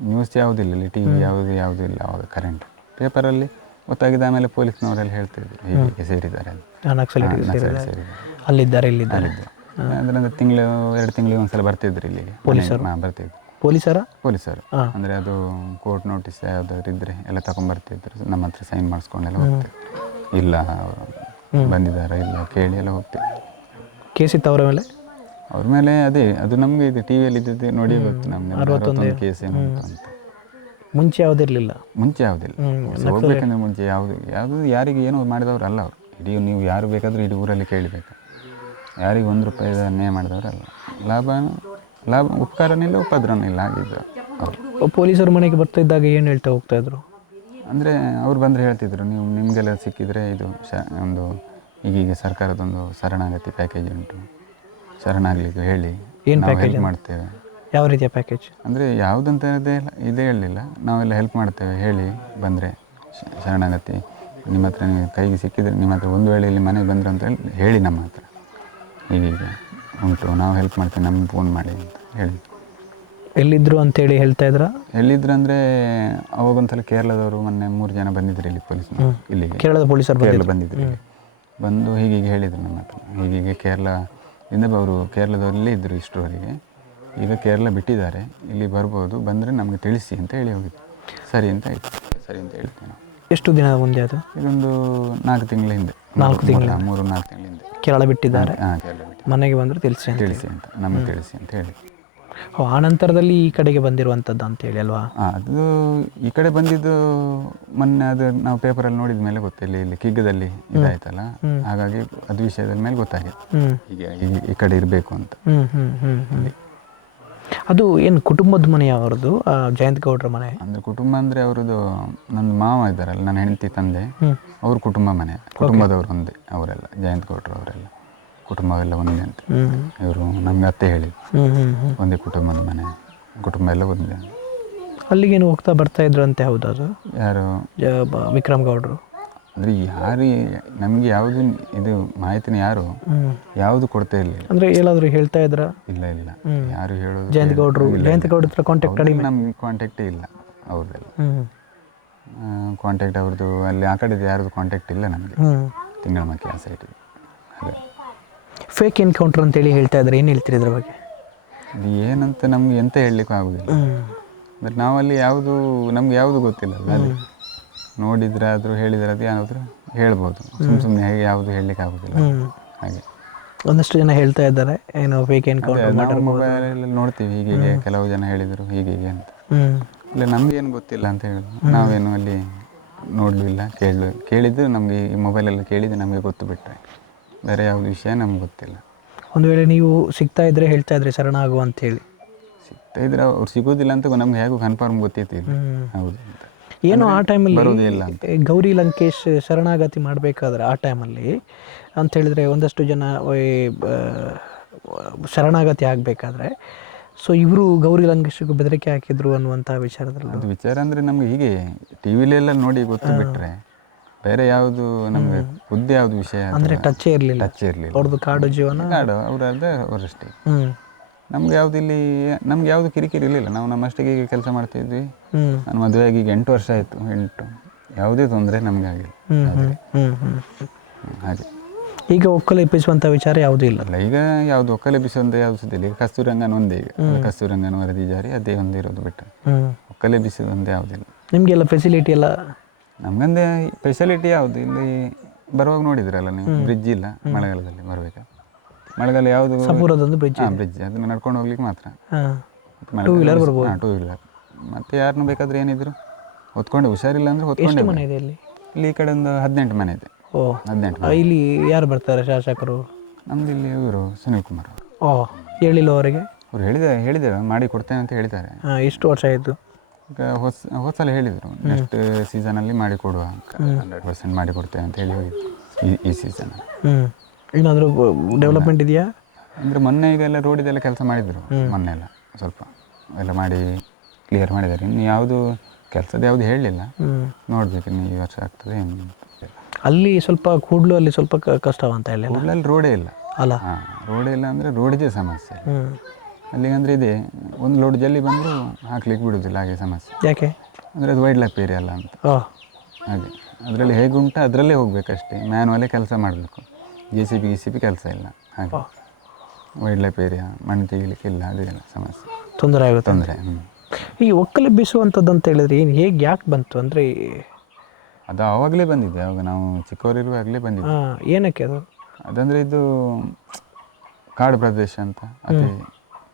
ನ್ಯೂಸ್ ಯಾವುದಿಲ್ಲ ಇಲ್ಲಿ, ಟಿ ವಿ ಯಾವುದೂ ಇಲ್ಲ ಆವಾಗ. ಕರೆಂಟ್ ಪೇಪರಲ್ಲಿ ಗೊತ್ತಾಗಿದ್ದ ಆಮೇಲೆ ಪೊಲೀಸ್ನವರೆಲ್ಲ ಹೇಳ್ತಿದ್ರು ಹೀಗೆ ಸೇರಿದ್ದಾರೆ ಅಂತ. ನಕ್ಸಲೈಟ್ ಸೇರಿದ್ದಾರೆ, ಅಲ್ಲಿದ್ದಾರೆ ಇಲ್ಲಿದ್ದಾರೆ. ಅಂದರೆ 2 ತಿಂಗಳಿಗೆ ಒಂದ್ಸಲ ಬರ್ತಿದ್ರು ಇಲ್ಲಿಗೆ ಪೊಲೀಸರು. ಬರ್ತಿದ್ರು ಪೊಲೀಸರು. ಅಂದರೆ ಅದು ಕೋರ್ಟ್ ನೋಟಿಸ್ ಯಾವುದಾದ್ರು ಇದ್ದರೆ ಎಲ್ಲ ತಗೊಂಡ್ಬರ್ತಿದ್ರು, ನಮ್ಮ ಹತ್ರ ಸೈನ್ ಮಾಡಿಸ್ಕೊಂಡೆಲ್ಲ ಹೋಗ್ತಿದ್ರು. ಇಲ್ಲ ಬಂದಿದ್ದಾರೆ ಇಲ್ಲ ಕೇಳಿ ಎಲ್ಲ ಹೋಗ್ತಿದ್ರು. ಕೇಸ್ ಇತ್ತು ಅವ್ರ ಮೇಲೆ? ಅದೇ ಅದು ನಮಗೆ ಇದು ಟಿ ವಿಯಲ್ಲಿ ಇದ್ದದ್ದು ನೋಡಿ ಗೊತ್ತು ನಮಗೆ. 61 ಕೇಸ್ ಏನು ಅಂತ. ಮುಂಚೆ ಯಾವುದಿರಲಿಲ್ಲ? ಮುಂಚೆ ಯಾವುದಿಲ್ಲ. ಹೋಗ್ಬೇಕಂದ್ರೆ ಮುಂಚೆ ಯಾವುದು ಯಾರಿಗೆ ಏನೋ ಮಾಡಿದವರು ಅಲ್ಲ ಅವರು. ಇಡೀ ನೀವು ಯಾರು ಬೇಕಾದರೂ ಇಡೀ ಊರಲ್ಲಿ ಕೇಳಬೇಕು, ಯಾರಿಗೆ 1 ರೂಪಾಯಿ ಅನ್ಯಾಯ ಮಾಡಿದವರಲ್ಲ. ಲಾಭ ಉಪಕಾರನಿಲ್ಲ ಉಪದ್ರವನಿಲ್ಲ ಆಗಿದ್ದು ಅವರು. ಪೊಲೀಸರ ಮನೆಗೆ ಬರ್ತಾ ಇದ್ದಾಗ ಏನು ಹೇಳ್ತಾ ಹೋಗ್ತಾ ಇದ್ರು? ಅಂದರೆ ಅವ್ರು ಬಂದರೆ ಹೇಳ್ತಿದ್ರು, ನೀವು ನಿಮಗೆಲ್ಲ ಸಿಕ್ಕಿದರೆ ಇದು ಒಂದು ಈಗೀಗ ಸರ್ಕಾರದೊಂದು ಶರಣಾಗತಿ ಪ್ಯಾಕೇಜ್ ಉಂಟು, ಶರಣಾಗಲಿಕ್ಕೆ ಹೇಳಿ ನಾವು ಹೆಲ್ಪ್ ಮಾಡ್ತೇವೆ. ಯಾವ ರೀತಿಯ ಪ್ಯಾಕೇಜ್? ಅಂದರೆ ಯಾವುದಂತ ಇದೇ ಹೇಳಲಿಲ್ಲ, ನಾವೆಲ್ಲ ಹೆಲ್ಪ್ ಮಾಡ್ತೇವೆ ಹೇಳಿ ಬಂದರೆ ಶರಣಾಗತಿ ನಿಮ್ಮ ಹತ್ರ ನೀವು ಕೈಗೆ ಸಿಕ್ಕಿದರೆ, ನಿಮ್ಮ ಹತ್ರ ಒಂದು ವೇಳೆ ಇಲ್ಲಿ ಮನೆಗೆ ಬಂದರು ಅಂತ ಹೇಳಿ ನಮ್ಮ ಹತ್ರ ಹೀಗೀಗ ಉಂಟು, ನಾವು ಹೆಲ್ಪ್ ಮಾಡ್ತೇವೆ, ನಮ್ಗೆ ಫೋನ್ ಮಾಡಿ ಅಂತ ಹೇಳಿ. ಎಲ್ಲಿದ್ದರು ಅಂತೇಳಿ ಹೇಳ್ತಾ ಇದ್ರ? ಎಲ್ಲಿದ್ರು ಅಂದರೆ ಅವಾಗೊಂದ್ಸಲ ಕೇರಳದವರು ಮೊನ್ನೆ 3 ಜನ ಬಂದಿದ್ರು ಇಲ್ಲಿ ಪೊಲೀಸ್, ಇಲ್ಲಿಗೆ ಕೇರಳದ ಪೊಲೀಸರು ಬಂದಿದ್ರು ಇಲ್ಲಿ. ಬಂದು ಹೀಗೀಗೆ ಹೇಳಿದರು ನಮ್ಮ ಹತ್ರ, ಹೀಗೀಗೆ ಕೇರಳದಿಂದ ಅವರು ಕೇರಳದವರಲ್ಲೇ ಇದ್ದರು ಇಷ್ಟರವರೆಗೆ, ಈಗ ಕೇರಳ ಬಿಟ್ಟಿದ್ದಾರೆ, ಇಲ್ಲಿ ಬರ್ಬೋದು, ಬಂದರೆ ನಮಗೆ ತಿಳಿಸಿ ಅಂತ ಹೇಳಿ ಹೋಗಿದ್ದು. ಸರಿ ಅಂತ ಆಯಿತು, ಸರಿ ಅಂತ ಹೇಳ್ತೇವೆ ನಾವು. ಎಷ್ಟು ದಿನ ಮುಂದೆ ಅದು? ಇದೊಂದು 4 ತಿಂಗಳ ಹಿಂದೆ, 4 ತಿಂಗಳ 3-4 ತಿಂಗಳ ಹಿಂದೆ ಕೇರಳ ಬಿಟ್ಟಿದ್ದಾರೆ. ಕೇರಳ ಬಿಟ್ಟು ಮನೆಗೆ ಬಂದರೆ ತಿಳಿಸಿ ಅಂತ ನಮಗೆ ತಿಳಿಸಿ ಅಂತ ಹೇಳಿ. ಆ ನಂತರದಲ್ಲಿ ಈ ಕಡೆಗೆ ಬಂದಿರುವಂಥದ್ದು ಅಂತೇಳಿ ಅಲ್ವಾ? ಅದು ಈ ಕಡೆ ಬಂದಿದ್ದು ಮೊನ್ನೆ ಅದು ನಾವು ಪೇಪರಲ್ಲಿ ನೋಡಿದ ಮೇಲೆ ಗೊತ್ತಿಲ್ಲ, ಇಲ್ಲಿ ಕಿಗ್ಗದಲ್ಲಿ ಇದಾಯ್ತಲ್ಲ, ಹಾಗಾಗಿ ಅದು ವಿಷಯದ ಮೇಲೆ ಗೊತ್ತಾಗಿತ್ತು ಹೀಗೆ ಈ ಕಡೆ ಇರಬೇಕು ಅಂತ. ಅದು ಏನು ಕುಟುಂಬದ ಮನೆ ಅವರದ್ದು, ಜಯಂತ್ ಗೌಡ್ರ ಮನೆ? ಅಂದರೆ ಕುಟುಂಬ ಅಂದರೆ ಅವರದ್ದು ನಂದು ಮಾವ ಇದ್ದಾರಲ್ಲ, ನನ್ನ ಹೆಂಡತಿ ತಂದೆ, ಅವ್ರ ಕುಟುಂಬ ಮನೆ, ಕುಟುಂಬದವರು ಒಂದೇ ಅವರೆಲ್ಲ, ಜಯಂತ್ ಗೌಡ್ರು ಅವರೆಲ್ಲ ಕುಟುಂಬವೆಲ್ಲ ಒಂದೇ ಅಂತ ಇವರು ನಮ್ಗೆ ಅತ್ತೆ ಹೇಳಿದ್ರು. ಒಂದೇ ಕುಟುಂಬದ ಮನೆ, ಕುಟುಂಬ ಎಲ್ಲ ಒಂದೇ. ಅಲ್ಲಿಗೇನು ಹೋಗ್ತಾ ಬರ್ತಾ ಇದ್ರಂತೆ? ಹೌದು. ಅದು ಯಾರು? ವಿಕ್ರಮ್ ಗೌಡ್ರು. ಅಂದರೆ ಯಾರು ನಮಗೆ ಯಾವುದು ಇದು ಮಾಹಿತಿನ ಯಾರು ಯಾವುದು ಕೊಡ್ತಾ ಇರಲಿಲ್ಲ. ಅಂದರೆ ಎಲ್ಲಾದರೂ ಹೇಳ್ತಾ ಇದ್ರ? ಇಲ್ಲ ಯಾರು ಹೇಳೋದು. ಜಯಂತ್ ಗೌಡ್ರ ಹತ್ರ ಕಾಂಟ್ಯಾಕ್ಟ್ ಕಡಿಮೆ? ನಮ್ಗೆ ಕಾಂಟ್ಯಾಕ್ಟೇ ಇಲ್ಲ ಅವ್ರದ್ದೆಲ್ಲ. ಕಾಂಟ್ಯಾಕ್ಟ್ ಅವ್ರದ್ದು ಅಲ್ಲಿ ಆ ಕಡೆದು ಯಾರ್ದು ಕಾಂಟ್ಯಾಕ್ಟ್ ಇಲ್ಲ ನಮಗೆ, ತಿಂಗಳ ಮಕ್ಕಳ ಆ ಸೈಟಿಗೆ. ಹಾಗೆ ಫೇಕ್ ಎನ್ಕೌಂಟರ್ ಅಂತೇಳಿ ಹೇಳ್ತಾ ಇದ್ದಾರೆ, ಏನು ಹೇಳ್ತೀರಿ ಇದ್ರ ಬಗ್ಗೆ? ಅದು ಏನಂತ ನಮ್ಗೆ ಎಂತ ಹೇಳಲಿಕ್ಕೂ ಆಗೋದಿಲ್ಲ. ಬಟ್ ನಾವಲ್ಲಿ ಯಾವುದು ನಮ್ಗೆ ಯಾವುದು ಗೊತ್ತಿಲ್ಲ ಅಲ್ಲ, ಅಲ್ಲಿ ನೋಡಿದ್ರೆ ಆದರೂ ಹೇಳಿದ್ರೆ ಅದು ಏನಾದರೂ ಹೇಳ್ಬೋದು. ಸುಮ್ಮನೆ ಹೇಗೆ ಯಾವುದು ಹೇಳಲಿಕ್ಕೆ ಆಗೋದಿಲ್ಲ ಹಾಗೆ. ಒಂದಷ್ಟು ಜನ ಹೇಳ್ತಾ ಇದ್ದಾರೆ ಏನು ಫೇಕ್ ಎನ್ಕೌಂಟರ್ ನಾವು ಮೊಬೈಲಲ್ಲಿ ನೋಡ್ತೀವಿ ಹೀಗೆ ಕೆಲವು ಜನ ಹೇಳಿದರು ಹೀಗೆ ಅಂತ. ಇಲ್ಲ ನಮಗೇನು ಗೊತ್ತಿಲ್ಲ ಅಂತ ಹೇಳಿದ್ರು. ನಾವೇನು ಅಲ್ಲಿ ನೋಡಲಿಲ್ಲ, ಕೇಳಿದ್ದು ನಮಗೆ ಈ ಮೊಬೈಲಲ್ಲಿ ಕೇಳಿದ್ದು ನಮಗೆ ಗೊತ್ತು ಬಿಟ್ಟರೆ ಬೇರೆ ಯಾವುದು ವಿಷಯ ನಮ್ಗೆ ಗೊತ್ತಿಲ್ಲ. ಒಂದು ವೇಳೆ ನೀವು ಸಿಗ್ತಾ ಇದ್ರೆ ಹೇಳ್ತಾ ಇದ್ರಿ ಶರಣ ಆಗು ಅಂತ ಹೇಳಿ? ಸಿಗ್ತಾ ಇದ್ರೆ ಅವ್ರು ಸಿಗೋದಿಲ್ಲ ಅಂತ ನಮ್ಗೆ ಹೇಗೂ ಕನ್ಫರ್ಮ್ ಗೊತ್ತಿತ್ತು. ಹೌದು ಅಂತ ಏನು ಆ ಟೈಮಲ್ಲಿ ಬರೋದಿಲ್ಲ ಅಂತ. ಗೌರಿ ಲಂಕೇಶ್ ಶರಣಾಗತಿ ಮಾಡಬೇಕಾದ್ರೆ ಆ ಟೈಮಲ್ಲಿ ಅಂತ ಹೇಳಿದರೆ ಒಂದಷ್ಟು ಜನ ಶರಣಾಗತಿ ಆಗಬೇಕಾದ್ರೆ ಸೊ ಇವರು ಗೌರಿ ಲಂಕೇಶ್ಗೂ ಬೆದರಿಕೆ ಹಾಕಿದ್ರು ಅನ್ನುವಂಥ ವಿಚಾರದಲ್ಲಿ. ಅದು ವಿಚಾರ ಅಂದರೆ ನಮಗೆ ಹೀಗೆ ಟಿ ವಿಲೆಲ್ಲ ನೋಡಿ ಗೊತ್ತು ಬಿಟ್ಟರೆ ಬೇರೆ ಯಾವುದು ನಮಗೆ ಬುದ್ಧಿ ಯಾವುದು ವಿಷಯ ಅಂದರೆ ಟಚ್ಚೇ ಇರಲಿಲ್ಲ. ಅವ್ರದ್ದು ಕಾಡು ಜೀವನ, ಕಾಡು ಅವರದ್ದೇ ಅವರಷ್ಟೇ. ನಮ್ಗೆ ಯಾವುದು ಇಲ್ಲಿ ನಮ್ಗೆ ಯಾವುದು ಕಿರಿಕಿರಿ ಇರಲಿಲ್ಲ. ನಾವು ನಮ್ಮಷ್ಟಿಗೆ ಕೆಲಸ ಮಾಡ್ತಿದ್ವಿ. ನಾನು ಮದುವೆಯಾಗಿ ಈಗ 8 ವರ್ಷ ಆಯಿತು. 8 ಯಾವುದೇ ತೊಂದರೆ ನಮಗೆ ಆಗಿಲ್ಲ ಹಾಗೆ. ಈಗ ಒಕ್ಕಲೆಬ್ಬಿಸುವಂಥ ವಿಚಾರ ಯಾವುದೂ ಇಲ್ಲ ಅಲ್ಲ, ಈಗ ಯಾವುದು ಒಕ್ಕಲೆಬ್ಬಿಸುವಂಥ ಯಾವುದು ಸುದ್ದಿಲ್ಲ. ಈಗ ಕಸ್ತೂರಂಗನ ಒಂದೇ, ಈಗ ಕಸ್ತೂರಂಗನ ವರದಿ ಜಾರಿ ಅದೇ ಒಂದೇ ಇರೋದು ಬಿಟ್ಟು ಒಕ್ಕಲೆಬ್ಬಿಸುವಂಥ ಯಾವುದಿಲ್ಲ. ನಿಮಗೆಲ್ಲ ಫೆಸಿಲಿಟಿ ಎಲ್ಲ? ನಮಗಂದೆ ಫೆಸಿಲಿಟಿ ಯಾವುದು ಇಲ್ಲಿ ಬರುವಾಗ ನೋಡಿದ್ರಲ್ಲ ನೀವು, ಬ್ರಿಡ್ಜ್ ಇಲ್ಲ ಮಳೆಗಾಲದಲ್ಲಿ ಬರಬೇಕು. ಮಳೆಗಾಲ ಯಾವುದು ಸಪೂರದೊಂದು ಬ್ರಿಡ್ಜ್, ಬ್ರಿಡ್ಜ್ ಅದನ್ನು ನಡ್ಕೊಂಡು ಹೋಗ್ಲಿಕ್ಕೆ ಮಾತ್ರ. ಟೂ ವೀಲರ್ ಬರ್ಬೋದು. ಟೂ ವೀಲರ್ ಮತ್ತು ಯಾರನ್ನೂ ಬೇಕಾದ್ರೆ ಏನಿದ್ರು ಹೊತ್ಕೊಂಡು, ಹುಷಾರಿಲ್ಲ ಅಂದರೆ ಹೊತ್ಕೊಂಡು. ಮನೆ ಇದೆ ಇಲ್ಲಿ? ಇಲ್ಲಿ ಈ ಕಡೆ ಒಂದು 18 ಮನೆ ಇದೆ. 18. ಇಲ್ಲಿ ಯಾರು ಬರ್ತಾರೆ ಶಾಸಕರು? ನಮ್ದು ಇಲ್ಲಿ ಇವರು ಸುನೀಲ್ ಕುಮಾರ್. ಹೇಳಿಲ್ಲ ಅವರಿಗೆ? ಅವ್ರು ಹೇಳಿದ್ದೇವೆ ಮಾಡಿ ಕೊಡ್ತೇನೆ ಅಂತ ಹೇಳಿದ್ದಾರೆ. ಎಷ್ಟು ವರ್ಷ ಆಯಿತು? ಈಗ ಹೊಸ ಸಲ ಹೇಳಿದರು ನೆಕ್ಸ್ಟ್ ಸೀಸನಲ್ಲಿ ಮಾಡಿ ಕೊಡುವ 100% ಮಾಡಿ ಕೊಡ್ತೇವೆ ಅಂತ ಹೇಳಿ ಹೋಗಿದ್ದು ಈ ಸೀಸನ್. ಏನಾದರೂ ಡೆವಲಪ್ಮೆಂಟ್ ಇದೆಯಾ? ಅಂದರೆ ಮೊನ್ನೆ ಈಗೆಲ್ಲ ರೋಡಿದೆಲ್ಲ ಕೆಲಸ ಮಾಡಿದರು. ಮೊನ್ನೆ ಎಲ್ಲ ಸ್ವಲ್ಪ ಎಲ್ಲ ಮಾಡಿ ಕ್ಲಿಯರ್ ಮಾಡಿದ್ದಾರೆ. ಇನ್ನು ಯಾವುದು ಕೆಲಸದ ಯಾವುದು ಹೇಳಲಿಲ್ಲ, ನೋಡಬೇಕು ಇನ್ನು ಈ ವರ್ಷ ಆಗ್ತದೆ ಏನು. ಅಲ್ಲಿ ಸ್ವಲ್ಪ ಕೂಡಲು ಅಲ್ಲಿ ಸ್ವಲ್ಪ ಕಷ್ಟವಂತ ಇಲ್ಲ? ಕೂಡಲಲ್ಲಿ ರೋಡೇ ಇಲ್ಲ ಅಲ್ಲ. ರೋಡೇ ಇಲ್ಲ ಅಂದರೆ ರೋಡಿದೆ ಸಮಸ್ಯೆ. ಅಲ್ಲಿಗಂದರೆ ಇದೆ, ಒಂದು ಲೋಡ್ ಜಲ್ಲಿ ಬಂದರೂ ಹಾಕ್ಲಿಕ್ಕೆ ಬಿಡೋದಿಲ್ಲ, ಹಾಗೆ ಸಮಸ್ಯೆ. ಯಾಕೆ ಅಂದರೆ ಅದು ವೈಲ್ಡ್ ಲೈಫ್ ಏರಿಯಾ ಅಲ್ಲ ಅಂತ ಹಾಗೆ. ಅದರಲ್ಲಿ ಹೇಗೆ ಉಂಟು ಅದರಲ್ಲೇ ಹೋಗಬೇಕಷ್ಟೇ, ಮ್ಯಾನುವಲ್ಲೇ ಕೆಲಸ ಮಾಡಬೇಕು. JCB ಕೆಲಸ ಇಲ್ಲ ಹಾಗೆ. ವೈಲ್ಡ್ ಲೈಫ್ ಏರಿಯಾ, ಮಣ್ಣು ತೆಗಿಲಿಕ್ಕೆ ಇಲ್ಲ, ಅದೆಲ್ಲ ಸಮಸ್ಯೆ, ತೊಂದರೆ ಆಗುತ್ತೆ. ತೊಂದರೆ. ಈ ಒಕ್ಕಲೆಬ್ಬಿಸುವಂಥದ್ದು ಅಂತ ಹೇಳಿದ್ರೆ ಏನು, ಹೇಗೆ ಯಾಕೆ ಬಂತು ಅಂದರೆ? ಅದು ಆವಾಗಲೇ ಬಂದಿದೆ, ಅವಾಗ ನಾವು ಚಿಕ್ಕವರಿರುವಾಗಲೇ ಬಂದಿದೆ. ಏನಕ್ಕೆ ಅದು? ಅದಂದರೆ ಇದು ಕಾಡು ಪ್ರದೇಶ ಅಂತ, ಅತಿ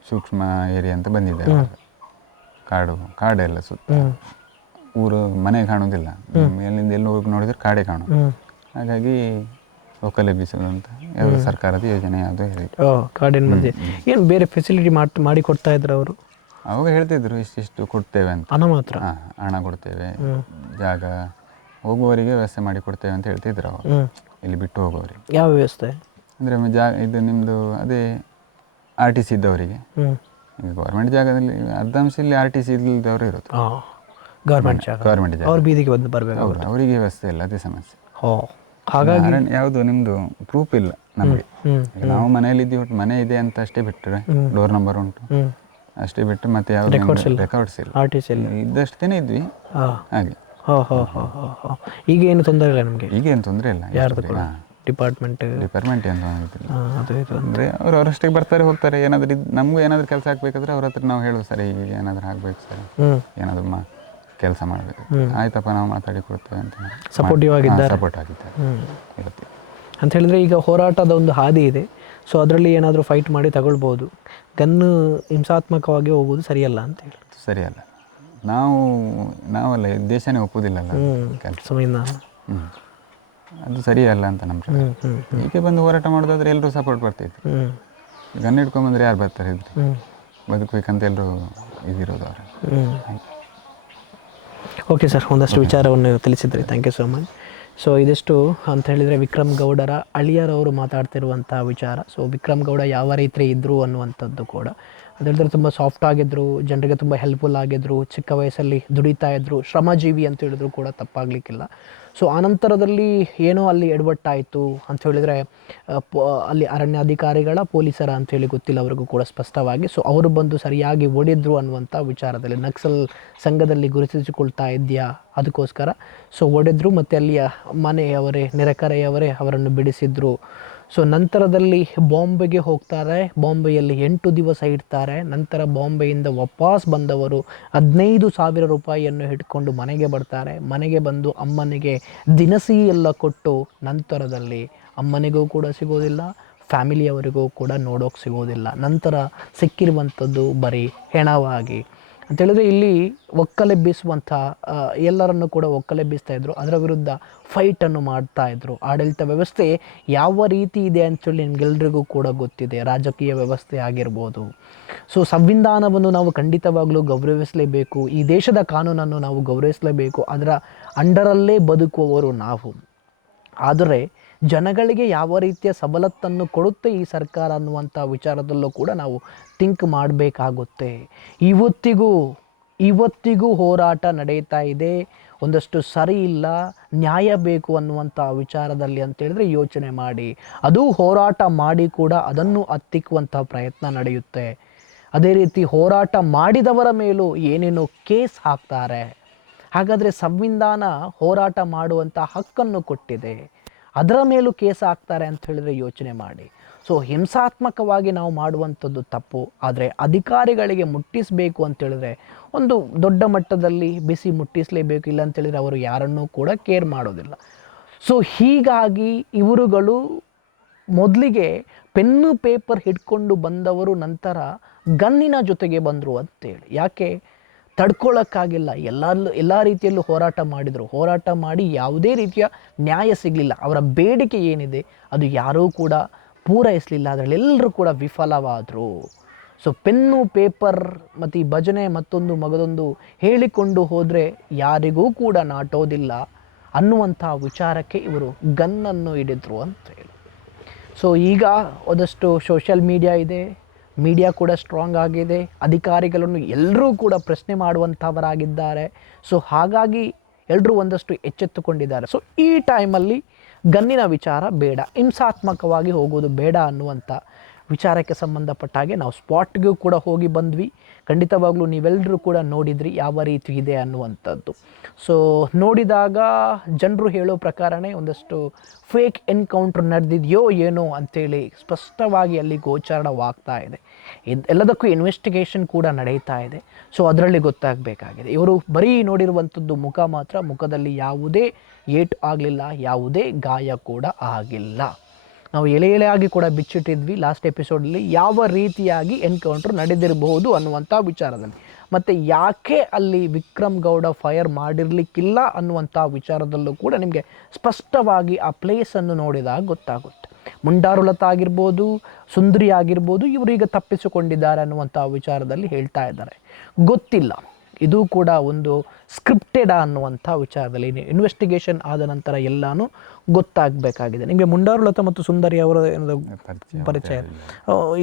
ಸೂಕ್ಷ್ಮ ಏರಿಯಾ ಅಂತ ಬಂದಿದೆ. ಕಾಡೆಲ್ಲ ಸುತ್ತ ಊರು ಮನೆ ಕಾಣೋದಿಲ್ಲ, ಮೇಲಿಂದ ಎಲ್ಲ ಹೋಗಿ ನೋಡಿದ್ರೆ ಕಾಡೇ ಕಾಣೋದು. ಹಾಗಾಗಿ ಒಕ್ಕಲೆಬ್ಬಿಸೋದು ಅಂತ ಯಾವ ಸರ್ಕಾರದ ಯೋಜನೆ ಯಾವುದು ಹೇಳಿ. ಕಾಡಿನ ಮಧ್ಯೆ ಏನು ಬೇರೆ ಫೆಸಿಲಿಟಿ ಮಾಡಿ ಕೊಡ್ತಾ ಇದ್ರು ಅವರು? ಅವಾಗ ಹೇಳ್ತಿದ್ರು ಇಷ್ಟಿಷ್ಟು ಕೊಡ್ತೇವೆ ಅಂತ. ಹಣ ಮಾತ್ರ? ಹಣ ಕೊಡ್ತೇವೆ, ಜಾಗ ಹೋಗುವವರಿಗೆ ವ್ಯವಸ್ಥೆ ಮಾಡಿ ಕೊಡ್ತೇವೆ ಅಂತ ಹೇಳ್ತಿದ್ರು ಅವಾಗ, ಇಲ್ಲಿ ಬಿಟ್ಟು ಹೋಗೋರಿಗೆ. ಯಾವ ವ್ಯವಸ್ಥೆ ಅಂದರೆ ಇದು ನಿಮ್ಮದು ಅದೇ RTC ಇದ್ದವರಿಗೆ. ಈಗ ಗೌರ್ಮೆಂಟ್ ಜಾಗದಲ್ಲಿ ಅರ್ಧಾಂಶ ಇಲ್ಲಿ RTC ಇಲ್ಲದವರು ಇರೋದು. ಗೌರ್ಮೆಂಟ್ ಜಾಗ ಅವ್ರ ಬೀದಿಗೆ ಬಂದು ಬರಬೇಕು, ಅವರಿಗೆ ವ್ಯವಸ್ಥೆ ಇಲ್ಲ, ಅದೇ ಸಮಸ್ಯೆ. ಹಾಗಾಗಿ ಯಾವುದು ನಿಮ್ಮದು ಪ್ರೂಫ್ ಇಲ್ಲ ನಮಗೆ. ನಾವು ಮನೆಯಲ್ಲಿದ್ದೀವಿ, ಮನೆ ಇದೆ ಅಂತ ಅಷ್ಟೇ ಬಿಟ್ಟರೆ, ಡೋರ್ ನಂಬರ್ ಉಂಟು ಅಷ್ಟೇ ಬಿಟ್ಟು ಮತ್ತೆ ಯಾವುದು ರೆಕಾರ್ಡ್ಸ್ ಇಲ್ಲ. RTC ಇದ್ದಷ್ಟೇ ಇದ್ವಿ ಹಾಗೆ. ಈಗ ಏನು ತೊಂದರೆ ಇಲ್ಲ ನಿಮಗೆ? ಈಗ ಏನು ತೊಂದರೆ ಇಲ್ಲ. ಯಾರ್ದು ಡಿಪಾರ್ಟ್ಮೆಂಟ್ ಏನು ಅಂದರೆ ಅವ್ರು ಅವರಷ್ಟೇ ಬರ್ತಾರೆ ಹೋಗ್ತಾರೆ. ಏನಾದರೂ ನಮಗೂ ಏನಾದರೂ ಕೆಲಸ ಹಾಕ್ಬೇಕಾದ್ರೆ ಅವ್ರ ಹತ್ರ ನಾವು ಹೇಳೋದು, ಸರಿ ಈಗ ಏನಾದರೂ ಹಾಕ್ಬೇಕು ಸರ್, ಏನಾದರೂ ಕೆಲಸ ಮಾಡಬೇಕು, ಆಯ್ತಪ್ಪ ನಾವು ಮಾತಾಡಿ ಕೊಡ್ತೇವೆ ಅಂತ ಸಪೋರ್ಟಿವ್ ಆಗಿದ್ದಾರೆ, ಸಪೋರ್ಟ್ ಆಗಿದ್ದಾರೆ ಇರುತ್ತೆ ಅಂತ ಹೇಳಿದ್ರೆ. ಈಗ ಹೋರಾಟದ ಒಂದು ಹಾದಿ ಇದೆ, ಸೊ ಅದರಲ್ಲಿ ಏನಾದರೂ ಫೈಟ್ ಮಾಡಿ ತಗೊಳ್ಬೋದು. ಗನ್ನು ಹಿಂಸಾತ್ಮಕವಾಗಿ ಹೋಗೋದು ಸರಿಯಲ್ಲ ಅಂತ ಹೇಳಿ. ಸರಿಯಲ್ಲ, ನಾವಲ್ಲ ದೇಶನೇ ಒಪ್ಪೋದಿಲ್ಲಲ್ಲ ಕೆಲಸ, ಅದು ಸರಿಯಲ್ಲ ಅಂತ ನಮ್ಮ ಹೀಗೆ ಬಂದು ಹೋರಾಟ ಮಾಡೋದಾದ್ರೆ ಎಲ್ಲರೂ ಸಪೋರ್ಟ್ ಬರ್ತಿದ್ರು. ಗನ್ ಹಿಡ್ಕೊಂಬಂದ್ರೆ ಯಾರು ಬರ್ತಾರೆ ಇದ್ರಿ, ಬದುಕಬೇಕಂತ ಎಲ್ಲರೂ ಇದಿರೋದು ಅವರು. ಓಕೆ ಸರ್, ಒಂದಷ್ಟು ವಿಚಾರವನ್ನು ತಿಳಿಸಿದ್ರಿ, thank you so much. So ಇದಿಷ್ಟು ಅಂತ ಹೇಳಿದರೆ ವಿಕ್ರಮ್ ಗೌಡರ ಅಳಿಯರವರು ಮಾತಾಡ್ತಿರುವಂಥ ವಿಚಾರ. ಸೊ ವಿಕ್ರಮ್ ಗೌಡ ಯಾವ ರೀತಿ ಇದ್ದರು ಅನ್ನುವಂಥದ್ದು ಕೂಡ ಅದರಲ್ಲಿ ತುಂಬ ಸಾಫ್ಟ್ ಆಗಿದ್ದರು, ಜನರಿಗೆ ತುಂಬ ಹೆಲ್ಪ್ಫುಲ್ ಆಗಿದ್ದರು, ಚಿಕ್ಕ ವಯಸ್ಸಲ್ಲಿ ದುಡಿತಾ ಇದ್ದರು, ಶ್ರಮಜೀವಿ ಅಂತ ಹೇಳಿದ್ರು ಕೂಡ ತಪ್ಪಾಗಲಿಕ್ಕಿಲ್ಲ. ಸೊ ಆನಂತರದಲ್ಲಿ ಏನೋ ಅಲ್ಲಿ ಎಡವಟ್ಟಾಯಿತು ಅಂತ ಹೇಳಿದರೆ ಅಲ್ಲಿ ಅರಣ್ಯಾಧಿಕಾರಿಗಳ ಪೊಲೀಸರ ಅಂಥೇಳಿ ಗೊತ್ತಿಲ್ಲ ಅವ್ರಿಗೂ ಕೂಡ ಸ್ಪಷ್ಟವಾಗಿ. ಸೊ ಅವರು ಬಂದು ಸರಿಯಾಗಿ ಹೊಡೆದ್ರು ಅನ್ನುವಂಥ ವಿಚಾರದಲ್ಲಿ ನಕ್ಸಲ್ ಸಂಘದಲ್ಲಿ ಗುರುತಿಸಿಕೊಳ್ತಾ ಇದೆಯಾ ಅದಕ್ಕೋಸ್ಕರ ಸೊ ಹೊಡೆದ್ರು, ಮತ್ತು ಅಲ್ಲಿಯ ಮನೆಯವರೇ ನೆರೆಕರೆಯವರೇ ಅವರನ್ನು ಬಿಡಿಸಿದ್ರು. ಸೊ ನಂತರದಲ್ಲಿ ಬಾಂಬೆಗೆ ಹೋಗ್ತಾರೆ, ಬಾಂಬೆಯಲ್ಲಿ 8 ದಿವಸ ಇರ್ತಾರೆ. ನಂತರ ಬಾಂಬೆಯಿಂದ ವಾಪಸ್ ಬಂದವರು 15,000 ರೂಪಾಯಿಯನ್ನು ಇಟ್ಕೊಂಡು ಮನೆಗೆ ಬರ್ತಾರೆ. ಮನೆಗೆ ಬಂದು ಅಮ್ಮನಿಗೆ ದಿನಸಿ ಎಲ್ಲ ಕೊಟ್ಟು ನಂತರದಲ್ಲಿ ಅಮ್ಮನಿಗೂ ಕೂಡ ಸಿಗೋದಿಲ್ಲ, ಫ್ಯಾಮಿಲಿಯವರಿಗೂ ಕೂಡ ನೋಡೋಕೆ ಸಿಗೋದಿಲ್ಲ. ನಂತರ ಸಿಕ್ಕಿರುವಂಥದ್ದು ಬರೀ ಹೆಣವಾಗಿ ಅಂತೇಳಿದ್ರೆ ಇಲ್ಲಿ ಒಕ್ಕಲೆಬ್ಬಿಸುವಂಥ ಎಲ್ಲರನ್ನು ಕೂಡ ಒಕ್ಕಲೆಬ್ಬಿಸ್ತಾ ಇದ್ರು. ಅದರ ವಿರುದ್ಧ ಫೈಟನ್ನು ಮಾಡ್ತಾಯಿದ್ರು. ಆಡಳಿತ ವ್ಯವಸ್ಥೆ ಯಾವ ರೀತಿ ಇದೆ ಅಂತೇಳಿ ನಿಮಗೆಲ್ರಿಗೂ ಕೂಡ ಗೊತ್ತಿದೆ. ರಾಜಕೀಯ ವ್ಯವಸ್ಥೆ ಆಗಿರ್ಬೋದು. ಸೊ ಸಂವಿಧಾನವನ್ನು ನಾವು ಖಂಡಿತವಾಗಲೂ ಗೌರವಿಸಲೇಬೇಕು. ಈ ದೇಶದ ಕಾನೂನನ್ನು ನಾವು ಗೌರವಿಸಲೇಬೇಕು. ಅದರ ಅಂಡರಲ್ಲೇ ಬದುಕುವವರು ನಾವು. ಆದರೆ ಜನಗಳಿಗೆ ಯಾವ ರೀತಿಯ ಸವಲತ್ತನ್ನು ಕೊಡುತ್ತೆ ಈ ಸರ್ಕಾರ ಅನ್ನುವಂಥ ವಿಚಾರದಲ್ಲೂ ಕೂಡ ನಾವು ಥಿಂಕ್ ಮಾಡಬೇಕಾಗುತ್ತೆ. ಇವತ್ತಿಗೂ ಹೋರಾಟ ನಡೀತಾ ಇದೆ. ಒಂದಷ್ಟು ಸರಿ ಇಲ್ಲ, ನ್ಯಾಯ ಬೇಕು ಅನ್ನುವಂಥ ವಿಚಾರದಲ್ಲಿ ಅಂತೇಳಿದ್ರೆ ಯೋಚನೆ ಮಾಡಿ. ಅದು ಹೋರಾಟ ಮಾಡಿ ಕೂಡ ಅದನ್ನು ಹತ್ತಿಕ್ಕುವಂಥ ಪ್ರಯತ್ನ ನಡೆಯುತ್ತೆ. ಅದೇ ರೀತಿ ಹೋರಾಟ ಮಾಡಿದವರ ಮೇಲೂ ಏನೇನೋ ಕೇಸ್ ಹಾಕ್ತಾರೆ. ಹಾಗಾದರೆ ಸಂವಿಧಾನ ಹೋರಾಟ ಮಾಡುವಂಥ ಹಕ್ಕನ್ನು ಕೊಟ್ಟಿದೆ, ಅದರ ಮೇಲೂ ಕೇಸ್ ಹಾಕ್ತಾರೆ ಅಂತ ಹೇಳಿದ್ರೆ ಯೋಚನೆ ಮಾಡಿ. ಸೊ ಹಿಂಸಾತ್ಮಕವಾಗಿ ನಾವು ಮಾಡುವಂಥದ್ದು ತಪ್ಪು. ಆದರೆ ಅಧಿಕಾರಿಗಳಿಗೆ ಮುಟ್ಟಿಸಬೇಕು ಅಂತೇಳಿದ್ರೆ ಒಂದು ದೊಡ್ಡ ಮಟ್ಟದಲ್ಲಿ ಬಿಸಿ ಮುಟ್ಟಿಸಲೇಬೇಕು. ಇಲ್ಲ ಅಂತೇಳಿದರೆ ಅವರು ಯಾರನ್ನೂ ಕೂಡ ಕೇರ್ ಮಾಡೋದಿಲ್ಲ. ಸೊ ಹೀಗಾಗಿ ಇವರುಗಳು ಮೊದಲಿಗೆ ಪೆನ್ನು ಪೇಪರ್ ಹಿಡ್ಕೊಂಡು ಬಂದವರು ನಂತರ ಗನ್ನಿನ ಜೊತೆಗೆ ಬಂದರು ಅಂತೇಳಿ. ಯಾಕೆ ತಡ್ಕೊಳ್ಳೋಕ್ಕಾಗಿಲ್ಲ. ಎಲ್ಲ ರೀತಿಯಲ್ಲೂ ಹೋರಾಟ ಮಾಡಿದರು. ಹೋರಾಟ ಮಾಡಿ ಯಾವುದೇ ರೀತಿಯ ನ್ಯಾಯ ಸಿಗಲಿಲ್ಲ. ಅವರ ಬೇಡಿಕೆ ಏನಿದೆ ಅದು ಯಾರೂ ಕೂಡ ಪೂರೈಸಲಿಲ್ಲ. ಅದರಲ್ಲೆಲ್ಲರೂ ಕೂಡ ವಿಫಲವಾದರು. ಸೊ ಪೆನ್ನು ಪೇಪರ್ ಮತ್ತು ಈ ಭಜನೆ ಮತ್ತೊಂದು ಮಗದೊಂದು ಹೇಳಿಕೊಂಡು ಹೋದರೆ ಯಾರಿಗೂ ಕೂಡ ನಾಟೋದಿಲ್ಲ ಅನ್ನುವಂಥ ವಿಚಾರಕ್ಕೆ ಇವರು ಗನ್ನನ್ನು ಹಿಡಿದ್ರು ಅಂತೇಳಿ. ಸೊ ಈಗ ಒಂದಷ್ಟು ಸೋಷಿಯಲ್ ಮೀಡಿಯಾ ಇದೆ, ಮೀಡಿಯಾ ಕೂಡ ಸ್ಟ್ರಾಂಗ್ ಆಗಿದೆ. ಅಧಿಕಾರಿಗಳನ್ನು ಎಲ್ಲರೂ ಕೂಡ ಪ್ರಶ್ನೆ ಮಾಡುವಂಥವರಾಗಿದ್ದಾರೆ. ಸೊ ಹಾಗಾಗಿ ಎಲ್ಲರೂ ಒಂದಷ್ಟು ಎಚ್ಚೆತ್ತುಕೊಂಡಿದ್ದಾರೆ. ಸೊ ಈ ಟೈಮಲ್ಲಿ ಗನ್ನಿನ ವಿಚಾರ ಬೇಡ, ಹಿಂಸಾತ್ಮಕವಾಗಿ ಹೋಗೋದು ಬೇಡ ಅನ್ನುವಂಥ ವಿಚಾರಕ್ಕೆ ಸಂಬಂಧಪಟ್ಟ ಹಾಗೆ ನಾವು ಸ್ಪಾಟ್ಗೂ ಕೂಡ ಹೋಗಿ ಬಂದ್ವಿ. ಖಂಡಿತವಾಗ್ಲೂ ನೀವೆಲ್ಲರೂ ಕೂಡ ನೋಡಿದ್ರಿ ಯಾವ ರೀತಿ ಇದೆ ಅನ್ನುವಂಥದ್ದು. ಸೊ ನೋಡಿದಾಗ ಜನರು ಹೇಳೋ ಪ್ರಕಾರನೇ ಒಂದಷ್ಟು ಫೇಕ್ ಎನ್ಕೌಂಟ್ರ್ ನಡೆದಿದೆಯೋ ಏನೋ ಅಂಥೇಳಿ ಸ್ಪಷ್ಟವಾಗಿ ಅಲ್ಲಿ ಗೋಚರಣವಾಗ್ತಾ ಇದೆ. ಎಲ್ಲದಕ್ಕೂ ಇನ್ವೆಸ್ಟಿಗೇಷನ್ ಕೂಡ ನಡೀತಾ ಇದೆ. ಸೊ ಅದರಲ್ಲಿ ಗೊತ್ತಾಗಬೇಕಾಗಿದೆ. ಇವರು ಬರೀ ನೋಡಿರುವಂಥದ್ದು ಮುಖ ಮಾತ್ರ, ಮುಖದಲ್ಲಿ ಯಾವುದೇ ಏಟು ಆಗಲಿಲ್ಲ, ಯಾವುದೇ ಗಾಯ ಕೂಡ ಆಗಿಲ್ಲ. ನಾವು ಎಳೆಯಾಗಿ ಕೂಡ ಬಿಚ್ಚಿಟ್ಟಿದ್ವಿ ಲಾಸ್ಟ್ ಎಪಿಸೋಡಲ್ಲಿ ಯಾವ ರೀತಿಯಾಗಿ ಎನ್ಕೌಂಟ್ರ್ ನಡೆದಿರಬಹುದು ಅನ್ನುವಂಥ ವಿಚಾರದಲ್ಲಿ. ಮತ್ತು ಯಾಕೆ ಅಲ್ಲಿ ವಿಕ್ರಮ್ ಗೌಡ ಫೈರ್ ಮಾಡಿರಲಿಕ್ಕಿಲ್ಲ ಅನ್ನುವಂಥ ವಿಚಾರದಲ್ಲೂ ಕೂಡ ನಿಮಗೆ ಸ್ಪಷ್ಟವಾಗಿ ಆ ಪ್ಲೇಸನ್ನು ನೋಡಿದಾಗ ಗೊತ್ತಾಗುತ್ತೆ. ಮುಂಡಾರುಲತಾ ಆಗಿರ್ಬೋದು, ಸುಂದರಿ ಆಗಿರ್ಬೋದು, ಇವರೀಗ ತಪ್ಪಿಸಿಕೊಂಡಿದ್ದಾರೆ ಅನ್ನುವಂಥ ವಿಚಾರದಲ್ಲಿ ಹೇಳ್ತಾ ಇದ್ದಾರೆ. ಗೊತ್ತಿಲ್ಲ, ಇದು ಕೂಡ ಒಂದು ಸ್ಕ್ರಿಪ್ಟೆಡ್ ಅನ್ನುವಂಥ ವಿಚಾರದಲ್ಲಿ ಇನ್ವೆಸ್ಟಿಗೇಷನ್ ಆದ ನಂತರ ಎಲ್ಲನೂ ಗೊತ್ತಾಗಬೇಕಾಗಿದೆ. ನಿಮಗೆ ಮುಂಡಾರುಲತಾ ಮತ್ತು ಸುಂದರಿ ಅವರ ಏನಾದರೂ ಪರಿಚಯ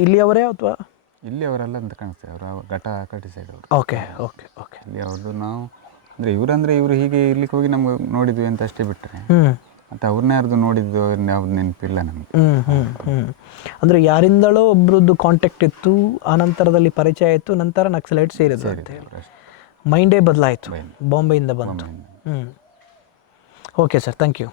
ಇಲ್ಲಿಯವರೇ ಅಥವಾ ಇಲ್ಲಿಯವರೆಲ್ಲ ಅಂತ ಕಾಣಿಸ್ತೇವೆ. ಅವರು ಘಟಕಟಿ ಸೈಡ್ ಅವರು. Okay okay okay. ಇಲ್ಲಿ ಅವ್ರದ್ದು ನಾವು ಅಂದರೆ ಇವರು ಹೀಗೆ ಇರ್ಲಿಕ್ಕೆ ಹೋಗಿ ನಮ್ಗೆ ನೋಡಿದ್ವಿ ಅಂತ ಅಷ್ಟೇ ಬಿಟ್ಟರೆ ಮತ್ತು ಅವ್ರನ್ನ ಯಾರ್ದು ನೋಡಿದ್ದು ಯಾವ್ದು ನೆನಪಿಲ್ಲ ನಮಗೆ. ಅಂದರೆ ಯಾರಿಂದಲೋ ಒಬ್ರದ್ದು ಕಾಂಟ್ಯಾಕ್ಟ್ ಇತ್ತು, ಆ ನಂತರದಲ್ಲಿ ಪರಿಚಯ ಇತ್ತು, ನಂತರ ನಕ್ಸಲೈಟ್ ಸೇರಿದ್ರು ಅಂತ ಹೇಳಿ ಮೈಂಡೇ ಬದಲಾಯಿತು, ಬಾಂಬೆಯಿಂದ ಬಂತು. Okay sir, thank you.